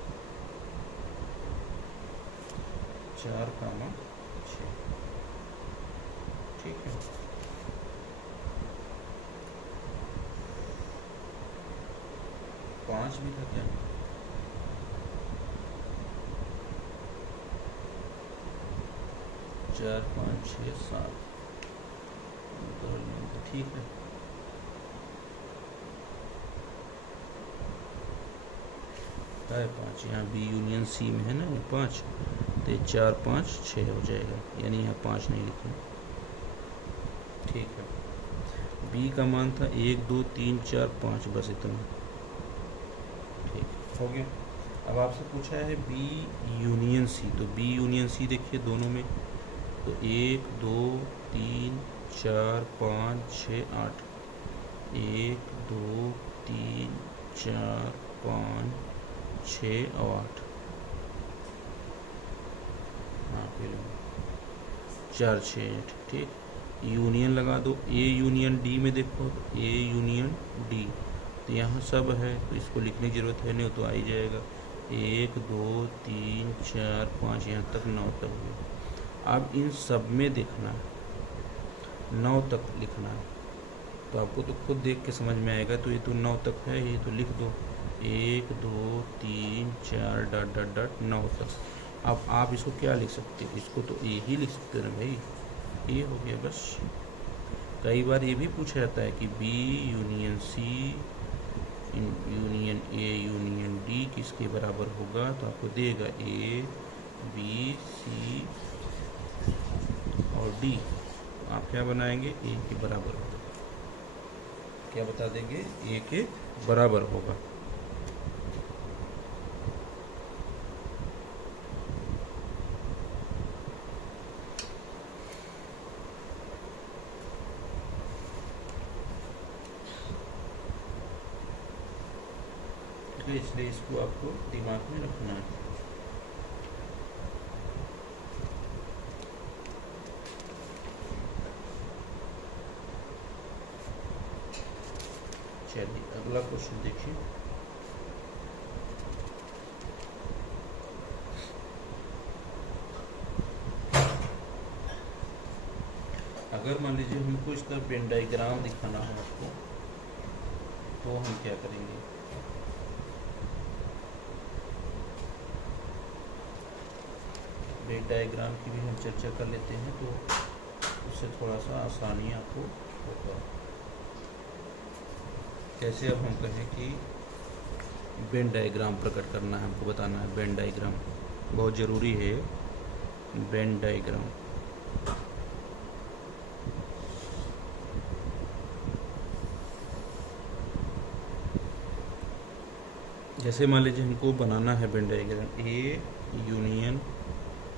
4 कामा 6। ठीक है, पाँच भी था क्या, चार 5 6 7, ठीक है। है 5, यहाँ बी यूनियन सी में है ना 5, तो 4 5 6 हो जाएगा, यानी यहाँ 5 नहीं लिखना। ठीक है, बी का मान था 1 2 3 4 5, बस इतना। ठीक हो गया। अब आपसे पूछा है बी यूनियन सी, तो बी यूनियन सी देखिए दोनों में, तो 1 2 3 4 5 6 8, 1 2 3 4 5 6 और 8, हाँ फिर 4 6 8। ठीक, यूनियन लगा दो। ए यूनियन डी में देखो, तो ए यूनियन डी, तो यहाँ सब है तो इसको लिखने की ज़रूरत है नहीं, तो आ ही जाएगा। 1 2 3 4 5, यहाँ तक 9 तक हुआ। अब इन सब में देखना है, 9 तक लिखना है, तो आपको तो खुद देख के समझ में आएगा। तो ये तो 9 तक है, ये तो लिख दो 1 2 3 4 डॉट डॉट डॉट 9 तक। अब आप इसको क्या लिख सकते हो, इसको तो ए ही लिख सकते हो ना भाई, ये हो गया बस। कई बार ये भी पूछा जाता है कि b union c union a union d किसके बराबर होगा, तो आपको देगा ए बी सी और डी। आप क्या बनाएंगे, ए के बराबर होगा। क्या बता देंगे, ए के बराबर होगा। इसलिए इसको आपको दिमाग में रखना है। चलिए अगला क्वेश्चन देखिए। अगर मान लीजिए हमको इसका वेन डायग्राम दिखाना है आपको, तो हम क्या करेंगे, वेन डायग्राम की भी हम चर्चा कर लेते हैं, तो उससे थोड़ा सा आसानी आपको होगा। जैसे अब हम कहें कि वेन डायग्राम प्रकट करना है, हमको बताना है वेन डायग्राम, बहुत ज़रूरी है वेन डायग्राम। जैसे मान लीजिए हमको बनाना है Venn diagram a union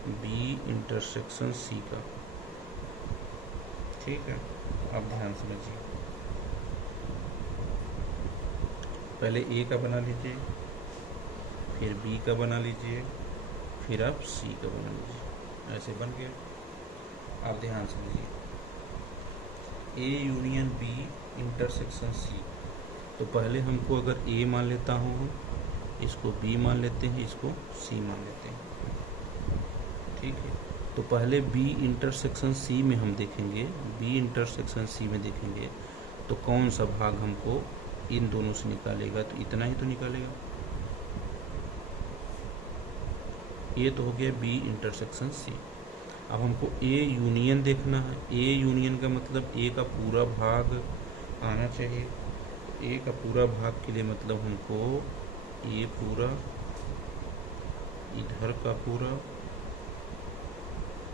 b intersection c का। ठीक है, आप ध्यान समझिए, पहले ए का बना लीजिए, फिर बी का बना लीजिए, फिर आप सी का बना लीजिए। ऐसे बन गया। आप ध्यान समझिए, a union b intersection c, तो पहले हमको अगर ए मान लेता हूँ, इसको बी मान लेते हैं, इसको सी मान लेते हैं। ठीक है। तो पहले बी इंटरसेक्शन सी में हम देखेंगे, बी इंटरसेक्शन सी में देखेंगे तो कौन सा भाग हमको इन दोनों से निकालेगा, तो इतना ही तो निकालेगा। ये तो हो गया बी इंटरसेक्शन सी। अब हमको ए यूनियन देखना है। ए यूनियन का मतलब ए का पूरा भाग आना चाहिए। ए का पूरा भाग के लिए मतलब हमको ये पूरा, इधर का पूरा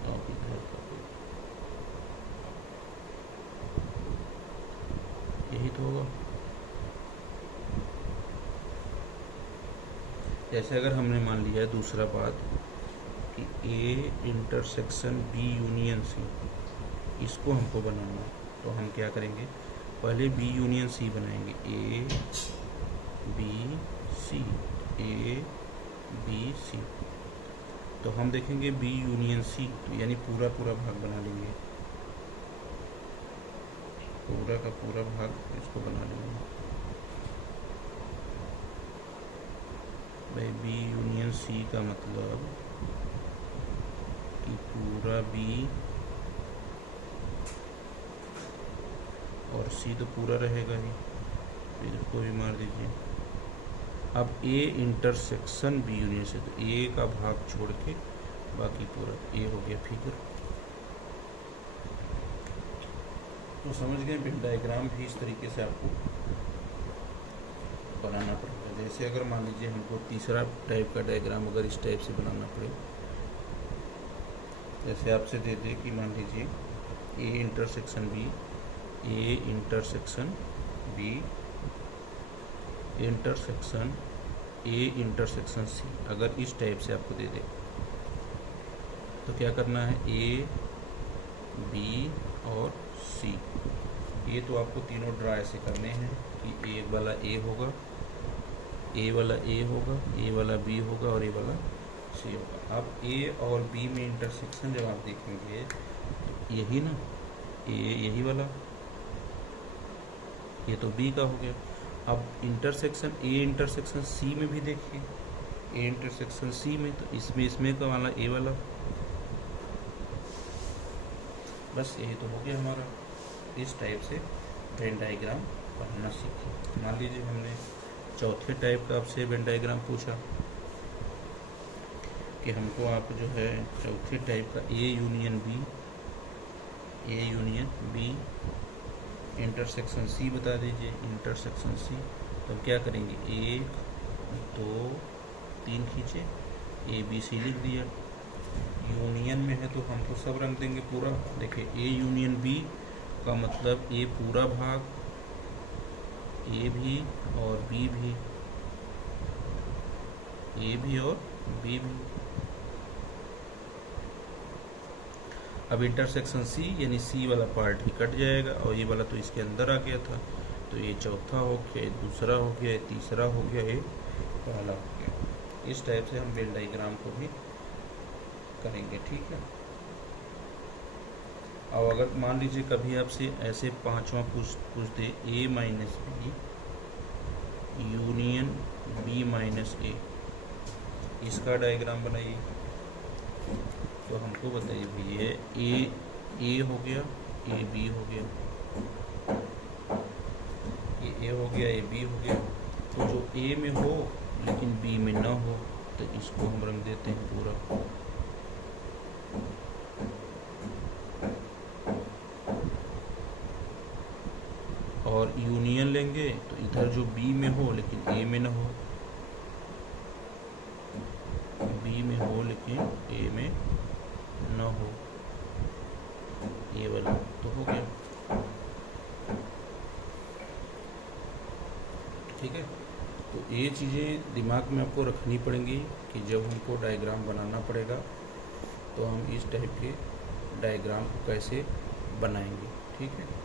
और इधर का पूरा, यही तो होगा। जैसे अगर हमने मान लिया है दूसरा बात कि a intersection b union c, इसको हमको बनाना है, तो हम क्या करेंगे, पहले बी यूनियन सी बनाएंगे। ए बी सी, ए बी सी, तो हम देखेंगे बी यूनियन सी, तो यानी पूरा पूरा भाग बना लेंगे, पूरा का पूरा भाग इसको बना लेंगे। भाई बी यूनियन सी का मतलब कि पूरा बी और सी तो पूरा रहेगा ही, फिर इसको भी मार दीजिए। अब ए इंटरसेक्शन बी यूनियन से, तो ए का भाग छोड़ के बाकी पूरा ए हो गया फिगर। तो समझ गए, वेन डायग्राम भी इस तरीके से आपको बनाना पड़ेगा। जैसे अगर मान लीजिए हमको तीसरा टाइप का डायग्राम अगर इस टाइप से बनाना पड़े, जैसे आपसे दे दे कि मान लीजिए a intersection b, a intersection b intersection a intersection c, अगर इस टाइप से आपको दे दे तो क्या करना है, ए बी और सी, ये तो आपको तीनों ड्रा ऐसे करने हैं कि ए वाला ए होगा, ए वाला ए होगा, ए वाला बी होगा और ए वाला सी होगा। अब ए और बी में इंटरसेक्शन जब आप देखेंगे तो यही ना, ए यही वाला, ये तो बी का हो गया। अब इंटरसेक्शन ए इंटरसेक्शन सी में भी देखिए, ए इंटरसेक्शन सी में, तो इसमें का वाला ए वाला, बस यही तो हो गया हमारा। इस टाइप से वेन डायग्राम बनाना सीखें। मान लीजिए हमने चौथे टाइप का आपसे वेन डायग्राम पूछा कि हमको आप जो है चौथे टाइप का a union B, A union b intersection c बता दीजिए, इंटरसेक्शन सी। तो हम क्या करेंगे, 1 2 3 खींचे, ए बी सी लिख दिया। यूनियन में है तो हमको सब रंग देंगे पूरा। देखिए ए यूनियन बी का मतलब ए पूरा भाग, ए भी और बी भी, ए भी और बी भी। अब इंटरसेक्शन सी यानी सी वाला पार्ट ही कट जाएगा और ये वाला तो इसके अंदर आ गया था, तो ये चौथा हो गया, ये दूसरा हो गया, ये तीसरा हो गया, ये पहला हो गया। इस टाइप से हम वेन डायग्राम को भी करेंगे, ठीक है। अब अगर मान लीजिए कभी आपसे ऐसे पांचवा पूछ दे, A minus B union B minus A, इसका डायग्राम बनाइए, तो हमको बताइए भैया ए हो गया, ए बी हो गया, ये ए हो गया, ए बी हो गया। तो जो ए में हो लेकिन बी में ना हो तो इसको हम रंग देते हैं पूरा। और यूनियन लेंगे तो इधर जो बी में हो लेकिन ए में ना हो, बी में हो लेकिन ए में ना हो, ये वाला तो हो गया, ठीक है। तो ये चीज़ें दिमाग में आपको रखनी पड़ेंगी कि जब हमको डायग्राम बनाना पड़ेगा तो हम इस टाइप के डायग्राम को कैसे बनाएंगे, ठीक है।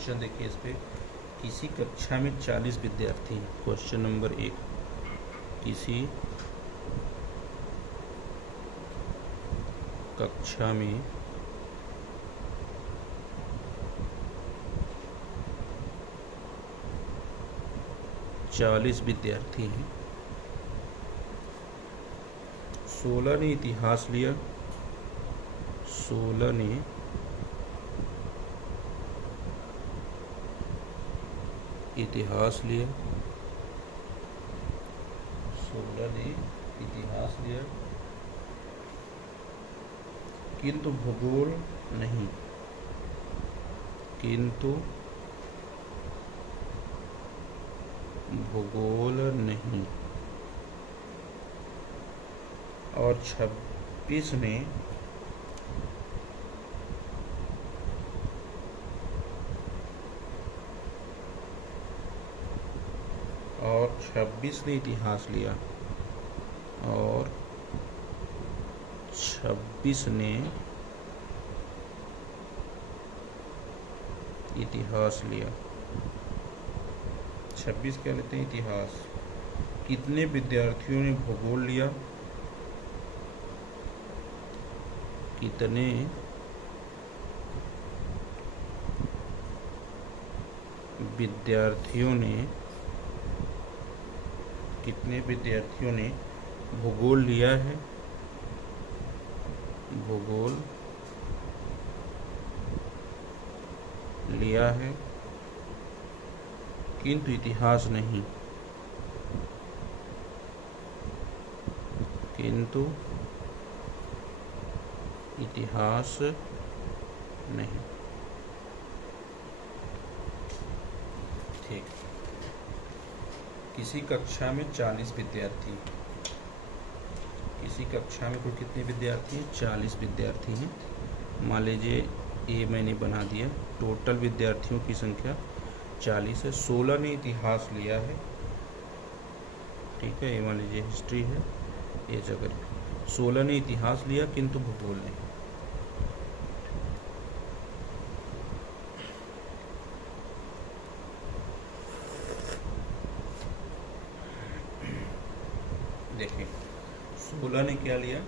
क्वेश्चन देखिए इस पे। किसी कक्षा में 40 विद्यार्थी हैं। क्वेश्चन नंबर 1, किसी कक्षा में 40 विद्यार्थी हैं। 16 ने इतिहास लिया, 16 ने इतिहास लिया, 16 ने इतिहास लिया, किंतु भूगोल नहीं, किंतु भूगोल नहीं। और 26 ने इतिहास लिया, और 26 ने इतिहास लिया। 26 क्या लेते हैं? इतिहास। कितने विद्यार्थियों ने भूगोल लिया? कितने विद्यार्थियों ने भूगोल लिया है? भूगोल लिया है, किंतु इतिहास नहीं, किंतु इतिहास नहीं। ठीक। किसी कक्षा में 40 विद्यार्थी, किसी कक्षा में कुल कितने विद्यार्थी हैं? 40 विद्यार्थी हैं। मान लीजिए ये मैंने बना दिया, टोटल विद्यार्थियों की संख्या 40 है। 16 ने इतिहास लिया है, ठीक है, ये मान लीजिए हिस्ट्री है, ये जगह 16 ने इतिहास लिया किंतु भूगोल नहीं। देखिए 16 ने क्या लिया?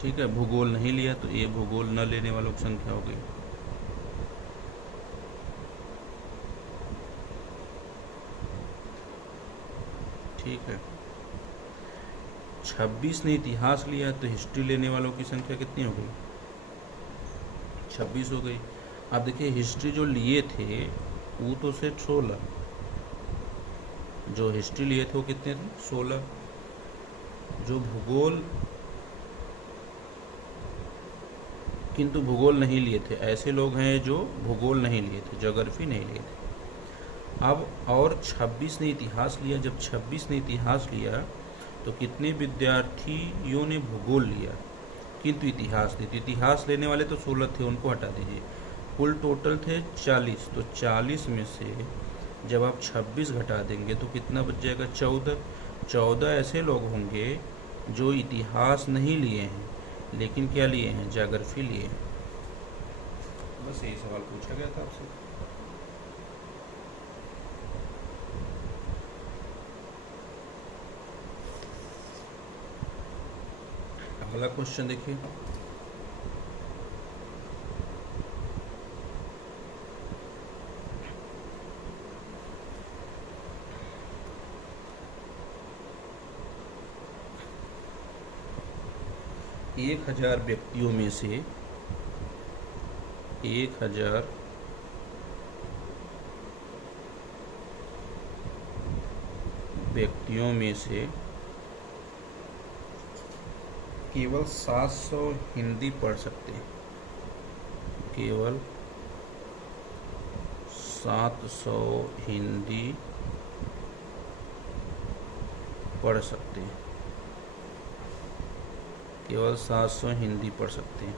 ठीक है, भूगोल नहीं लिया, तो ये भूगोल न लेने वालों की संख्या हो गई। ठीक है, 26 ने इतिहास लिया, तो हिस्ट्री लेने वालों की संख्या कितनी हो गई? 26 हो गई। अब देखिए हिस्ट्री जो लिए थे वो तो सिर्फ 16, जो हिस्ट्री लिए थे वो कितने थे? 16। जो भूगोल, किंतु भूगोल नहीं लिए थे, ऐसे लोग हैं जो भूगोल नहीं लिए थे, ज्योग्राफी नहीं लिए थे। अब और 26 ने इतिहास लिया। जब 26 ने इतिहास लिया तो कितने विद्यार्थियों ने भूगोल लिया किंतु इतिहास नहीं? तो इतिहास लेने वाले तो 16 थे, उनको हटा दीजिए। कुल टोटल थे 40, तो 40 में से जब आप 26 घटा देंगे तो कितना बच जाएगा? 14। 14 ऐसे लोग होंगे जो इतिहास नहीं लिए हैं, लेकिन क्या लिए हैं? ज्योग्राफी लिए हैं। बस यही सवाल पूछा गया था आपसे। अगला क्वेश्चन देखिए। एक 1000 व्यक्तियों में से 1000 व्यक्तियों में से केवल 700 हिंदी पढ़ सकते हैं। केवल 700 हिंदी पढ़ सकते हैं। केवल 700 हिंदी पढ़ सकते हैं।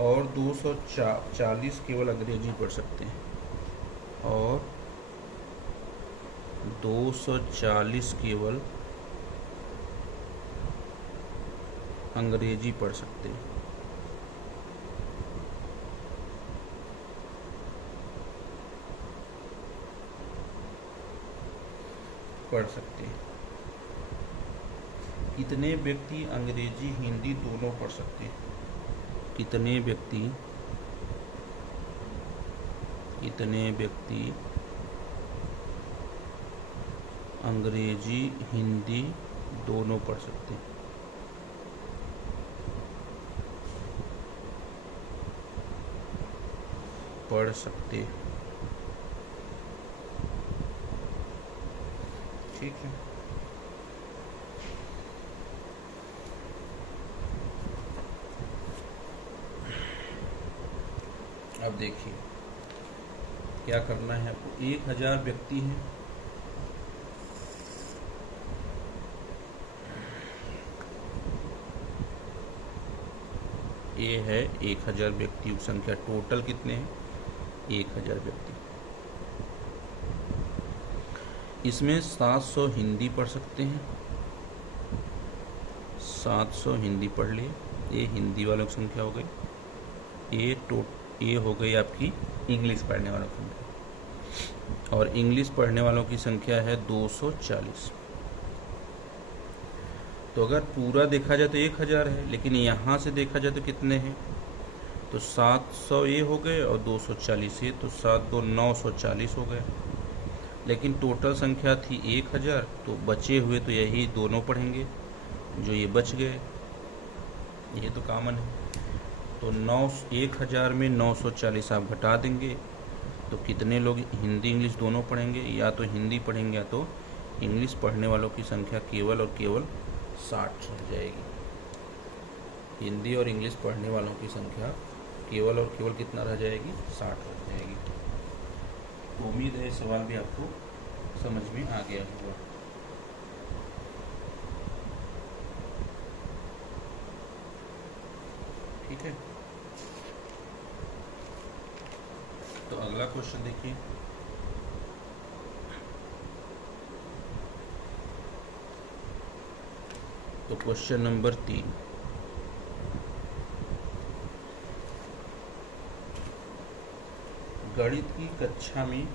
और 240 केवल अंग्रेजी पढ़ सकते हैं। और 240 केवल अंग्रेजी पढ़ सकते हैं। पढ़ सकते हैं। कितने व्यक्ति अंग्रेजी हिंदी दोनों पढ़ सकते हैं? कितने व्यक्ति अंग्रेजी हिंदी दोनों पढ़ सकते हैं? पढ़ सकते हैं। ठीक है। अब देखिए क्या करना है आपको। 1000 व्यक्ति हैं, ये है 1000 व्यक्तियों की संख्या। टोटल कितने हैं? 1000 व्यक्ति। इसमें 700 हिंदी पढ़ सकते हैं, 700 हिंदी पढ़ लिए, ये हिंदी वालों की संख्या हो गई। ये हो गई आपकी इंग्लिश पढ़ने वालों की संख्या, और इंग्लिश पढ़ने वालों की संख्या है 240। तो अगर पूरा देखा जाए तो 1000 है, लेकिन यहाँ से देखा जाए तो कितने हैं? तो 700 ये हो गए और 240 ये, तो 7 2 940 हो गए। लेकिन टोटल संख्या थी 1000, तो बचे हुए तो यही दोनों पढ़ेंगे जो ये बच गए, ये तो कॉमन है। तो 1000 में 940 आप घटा देंगे तो कितने लोग हिंदी इंग्लिश दोनों पढ़ेंगे? या तो हिंदी पढ़ेंगे या तो इंग्लिश पढ़ने वालों की संख्या केवल और केवल 60 रह जाएगी। हिंदी और इंग्लिश पढ़ने वालों की संख्या केवल और केवल कितना रह जाएगी? 60 रह जाएगी। तो उम्मीद है सवाल भी आपको समझ में आ गया होगा। ठीक है। तो अगला क्वेश्चन देखिए। तो क्वेश्चन नंबर 3, गणित की कक्षा में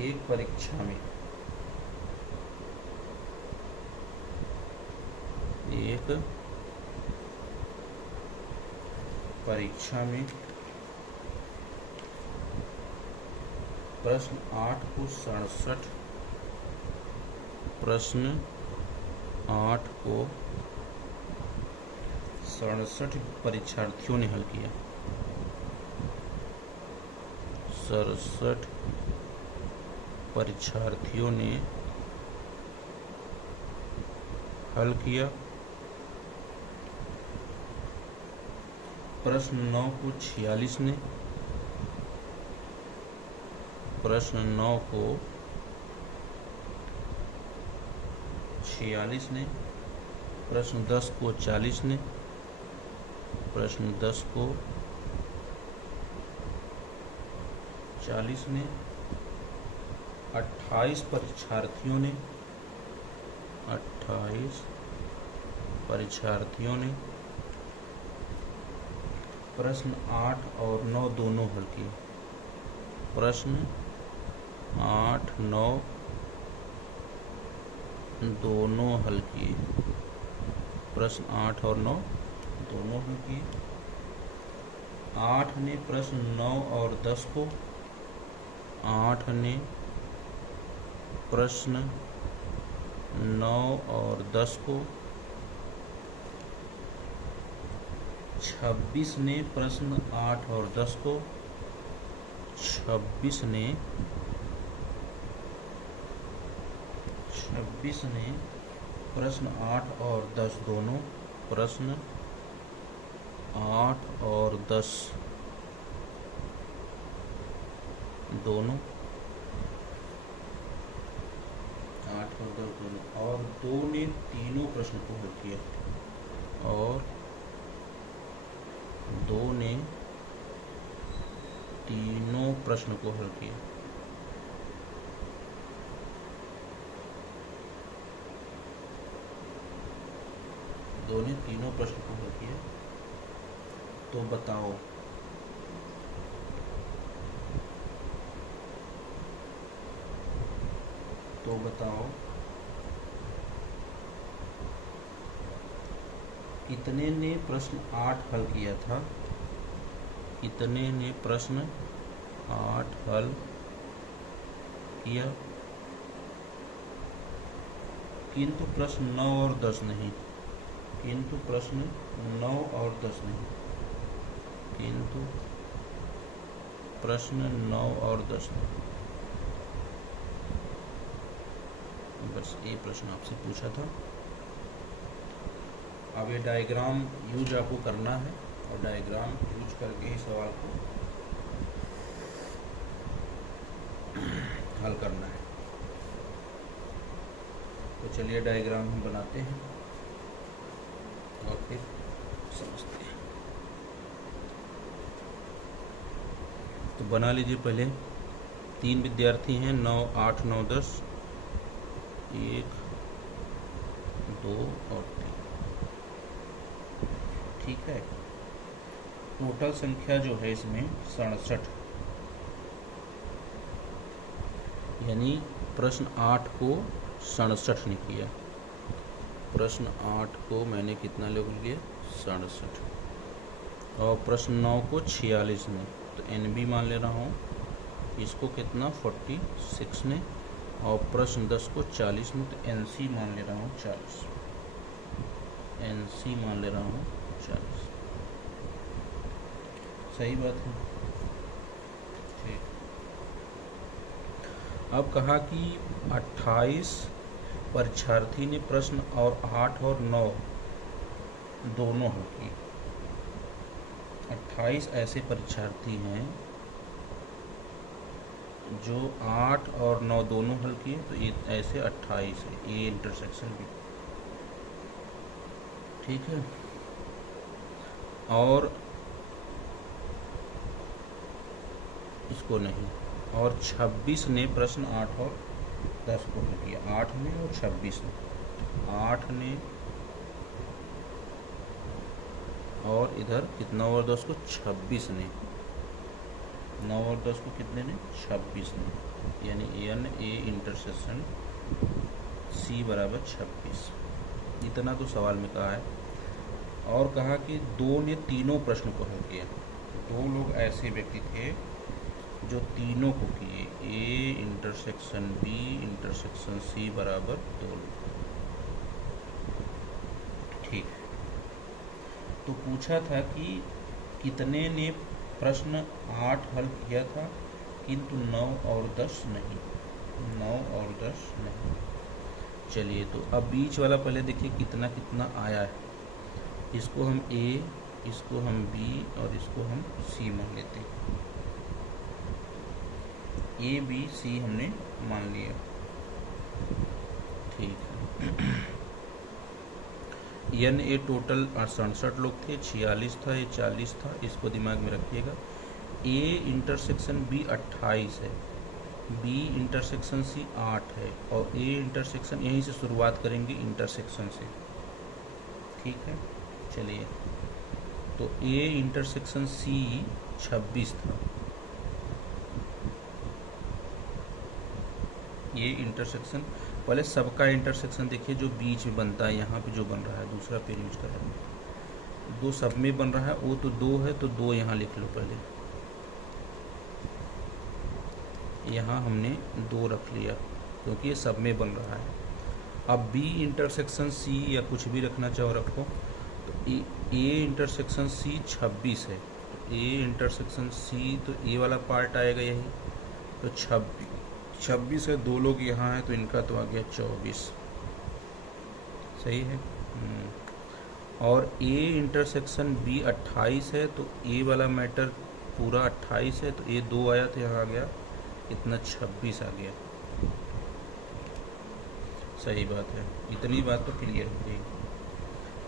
एक परीक्षा में प्रश्न 8 को 67 परीक्षार्थियों ने हल किया। 67 परीक्षार्थियों ने हल किया। प्रश्न 9 को 46 ने, प्रश्न 9 को 46 ने, प्रश्न 10 को 40 ने, प्रश्न 10 को 40 ने, 28 परीक्षार्थियों ने, 28 परीक्षार्थियों ने प्रश्न 8 और 9 दोनों हल किए। प्रश्न 8 9 दोनों हल किए। प्रश्न 8 और 9 दोनों हल किए। 8 ने प्रश्न 9 और 10 को, 8 ने प्रश्न 9 और 10 को, 26 ने प्रश्न 8 और 10 को, 26 ने प्रश्न 8 और 10 दोनों, प्रश्न 8 और 10 दोनों, 8 और 10 दोनों, और 2 ने तीनों प्रश्न को हल किया, और 2 ने तीनों प्रश्न को हल किया। दो ने तीनों प्रश्न को हल किया। तो बताओ कितने ने प्रश्न 8 हल किया था? कितने ने प्रश्न 8 हल किया, किंतु प्रश्न 9 और 10 नहीं। किंतु प्रश्न 9 और 10 नहीं। किंतु प्रश्न 9 और 10 नहीं। बस ये प्रश्न आपसे पूछा था। अब ये डायग्राम यूज आपको करना है और डायग्राम यूज करके ही सवाल को हल करना है। तो चलिए डायग्राम हम बनाते हैं और फिर समझते हैं। तो बना लीजिए। पहले 3 विद्यार्थी हैं, 9, 8, 9, 10, 1, 2 और 3। ठीक है। टोटल संख्या जो है इसमें 67, यानी प्रश्न 8 को 67 ने किया। प्रश्न 8 को मैंने कितना लिख लिया? 67। और प्रश्न 9 को 46 ने, तो NB मान ले रहा हूँ। इसको कितना? 46 ने। और प्रश्न 10 को 40 में, तो NC मान ले रहा हूँ 40। NC मान ले रहा हूँ 40। सही बात है। ठीक। अब कहा कि 28 परीक्षार्थी ने प्रश्न और 8 और 9 दोनों हल किए। 28 ऐसे परीक्षार्थी हैं जो 8 और 9 दोनों हल किए, तो ये ऐसे 28 है। ये इंटरसेक्शन भी ठीक है। और इसको नहीं। और 26 ने प्रश्न 8 और 10 को हल किया। 8 ने और 26 ने। 8 ने और इधर कितना और 10 को? 26 ने। 9 और 10 को कितने ने? 26 ने। यानी NA इंटरसेक्शन C बराबर 26। इतना तो सवाल में कहा है। और कहा कि 2 ने तीनों प्रश्न को हल किया। 2 लोग ऐसे व्यक्ति थे जो तीनों को किए। A intersection B intersection C बराबर 2 लोग। ठीक। तो पूछा था कि कितने ने प्रश्न 8 हल किया था, किंतु 9 और 10 नहीं। 9 और 10 नहीं। चलिए, तो अब बीच वाला पहले देखिए कितना कितना आया है। इसको हम A, इसको हम B और इसको हम C मान लेते हैं। A, B, C हमने मान लिया। ठीक है। NA टोटल 67 लोग थे, 46 था, ये 40 था। इसको दिमाग में रखिएगा। A इंटरसेक्शन B 28 है, B इंटरसेक्शन C 8 है, और A इंटरसेक्शन, यहीं से शुरुआत करेंगे इंटरसेक्शन से। ठीक है। चलिए, तो A इंटरसेक्शन C 26 था। ये इंटरसेक्शन, पहले सबका इंटरसेक्शन देखिए जो बीच में बनता है। यहाँ पे जो बन रहा है, दूसरा पेज यूज कर रहा हूँ। 2 सब में बन रहा है, वो तो 2 है, तो 2 यहाँ लिख लो पहले। यहाँ हमने 2 रख लिया क्योंकि ये सब में बन रहा है। अब B इंटरसेक्शन C या कुछ भी रखना चाहो रखो। तो A इंटरसेक्शन C 26 है, तो A इंटरसेक्शन C, तो A वाला पार्ट आएगा यही। तो 26 है, 2 लोग यहाँ हैं, तो इनका तो आ गया 24। सही है। और A इंटरसेक्शन B 28 है, तो A वाला मैटर पूरा 28 है, तो A 2 आया तो यहाँ आ गया इतना 26 आ गया। सही बात है। इतनी बात तो क्लियर हो गई।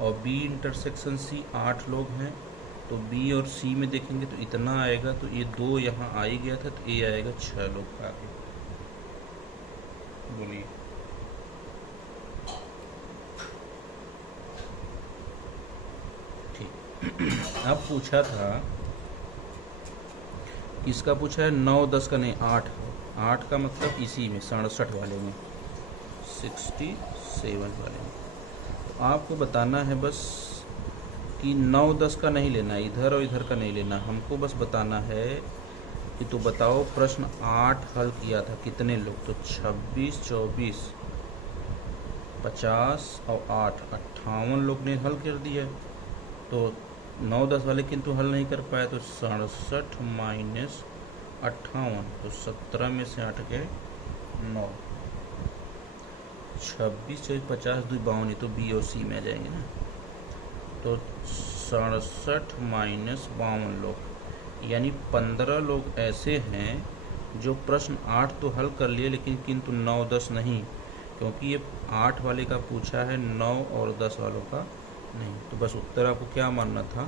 और B इंटरसेक्शन C 8 लोग हैं, तो बी और सी में देखेंगे तो इतना आएगा, तो ये 2 यहाँ आ ही गया था, तो ये आएगा 6 लोग का आगे। बोलिए ठीक। अब पूछा था, किसका पूछा है? 9 10 का नहीं, 8 का मतलब इसी में 67 वाले में, 67 वाले में। तो आपको बताना है बस कि 9 10 का नहीं लेना, इधर और इधर का नहीं लेना, हमको बस बताना है कि तो बताओ प्रश्न 8 हल किया था कितने लोग? तो 26 24 50 और 8 58 लोग ने हल कर दिया। तो 9 10 वाले किंतु हल नहीं कर पाए, तो 67 माइनस 58, तो 17 में से 8 गए 9, 26 24 50 2 52, तो बी और सी में आ जाएंगे ना। तो 67 माइनस 52 लोग, यानी 15 लोग ऐसे हैं जो प्रश्न 8 तो हल कर लिए, लेकिन किंतु 9 10 नहीं, क्योंकि ये 8 वाले का पूछा है, 9 और 10 वालों का नहीं। तो बस उत्तर आपको क्या मानना था?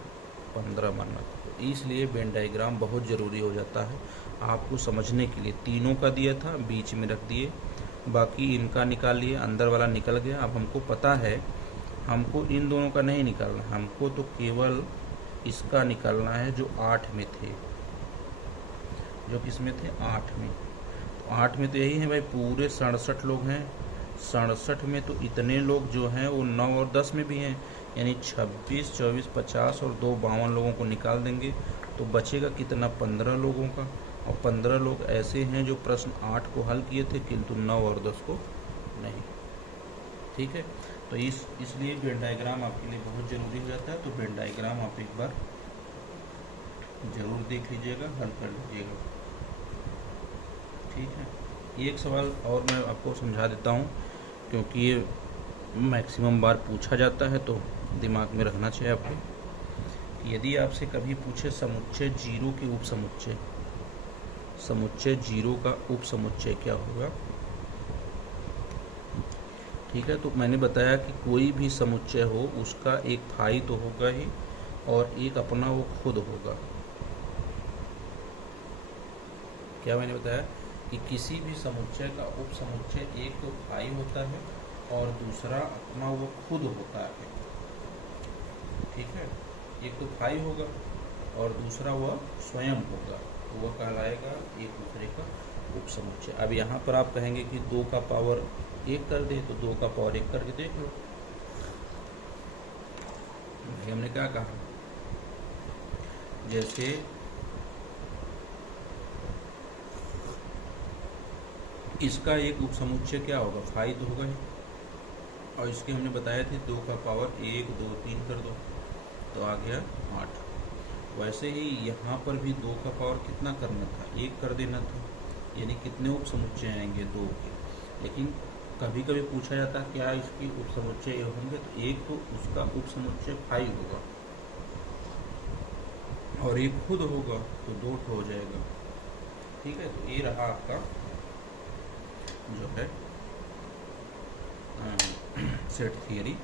15 मानना था। तो इसलिए वेन डायग्राम बहुत ज़रूरी हो जाता है आपको समझने के लिए। तीनों का दिया था, बीच में रख दिए, बाकी इनका निकाल लिए, अंदर वाला निकल गया। अब हमको पता है हमको इन दोनों का नहीं निकालना, हमको तो केवल इसका निकालना है जो 8 में थे, जो किस में थे? 8 में। तो 8 में तो यही है भाई, पूरे 67 लोग हैं। 67 में तो इतने लोग जो हैं वो 9 और 10 में भी हैं, यानी 26 24 50 और 2 52 लोगों को निकाल देंगे तो बचेगा कितना? 15 लोगों का। और 15 लोग ऐसे हैं जो प्रश्न 8 को हल किए थे, किंतु 9 और 10 को नहीं। ठीक है, तो इसलिए वेन डायग्राम आपके लिए बहुत ज़रूरी हो जाता है। तो वेन डायग्राम आप एक बार ज़रूर देख लीजिएगा, हल कर लीजिएगा। ठीक है, एक सवाल और मैं आपको समझा देता हूँ, क्योंकि ये मैक्सिमम बार पूछा जाता है, तो दिमाग में रखना चाहिए आपके। यदि आपसे कभी पूछे समुच्चय 0 के उप समुच्चय, समुच्चय 0 का उप समुच्चय क्या होगा? ठीक है, तो मैंने बताया कि कोई भी समुच्चय हो उसका एक फाई तो होगा ही, और एक अपना वो खुद होगा। क्या मैंने बताया कि किसी भी समुच्चय का उप समुच्चय एक तो फाई होता है और दूसरा अपना वो खुद होता है। ठीक है, एक तो फाई होगा और दूसरा वह स्वयं होगा, तो वह कहलाएगा एक दूसरे का उप समुच्चय। अब यहाँ पर आप कहेंगे कि 2 का पावर 1 कर दे, तो 2 का पावर 1 करके देख लो। हमने क्या कहा, जैसे इसका एक उप समुच्चय क्या होगा? फाई तो होगा ही, और इसके हमने बताया थे 2 का पावर 1 2 3 कर दो तो आ गया 8। वैसे ही यहाँ पर भी 2 का पावर कितना करना था? 1 कर देना था, यानी कितने उप समुच्चय आएंगे? 2 के। लेकिन कभी कभी पूछा जाता है क्या इसकी उप समुच्चय होंगे, तो एक तो उसका उप समुच्चय फाई होगा और एक खुद होगा, तो 2 हो जाएगा। ठीक है, तो ये रहा आपका जो है सेट थियरी।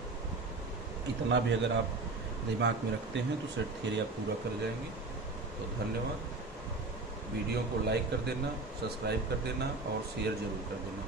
इतना भी अगर आप दिमाग में रखते हैं तो सेट थियरी आप पूरा कर जाएंगे। तो धन्यवाद। वीडियो को लाइक कर देना, सब्सक्राइब कर देना और शेयर ज़रूर कर देना।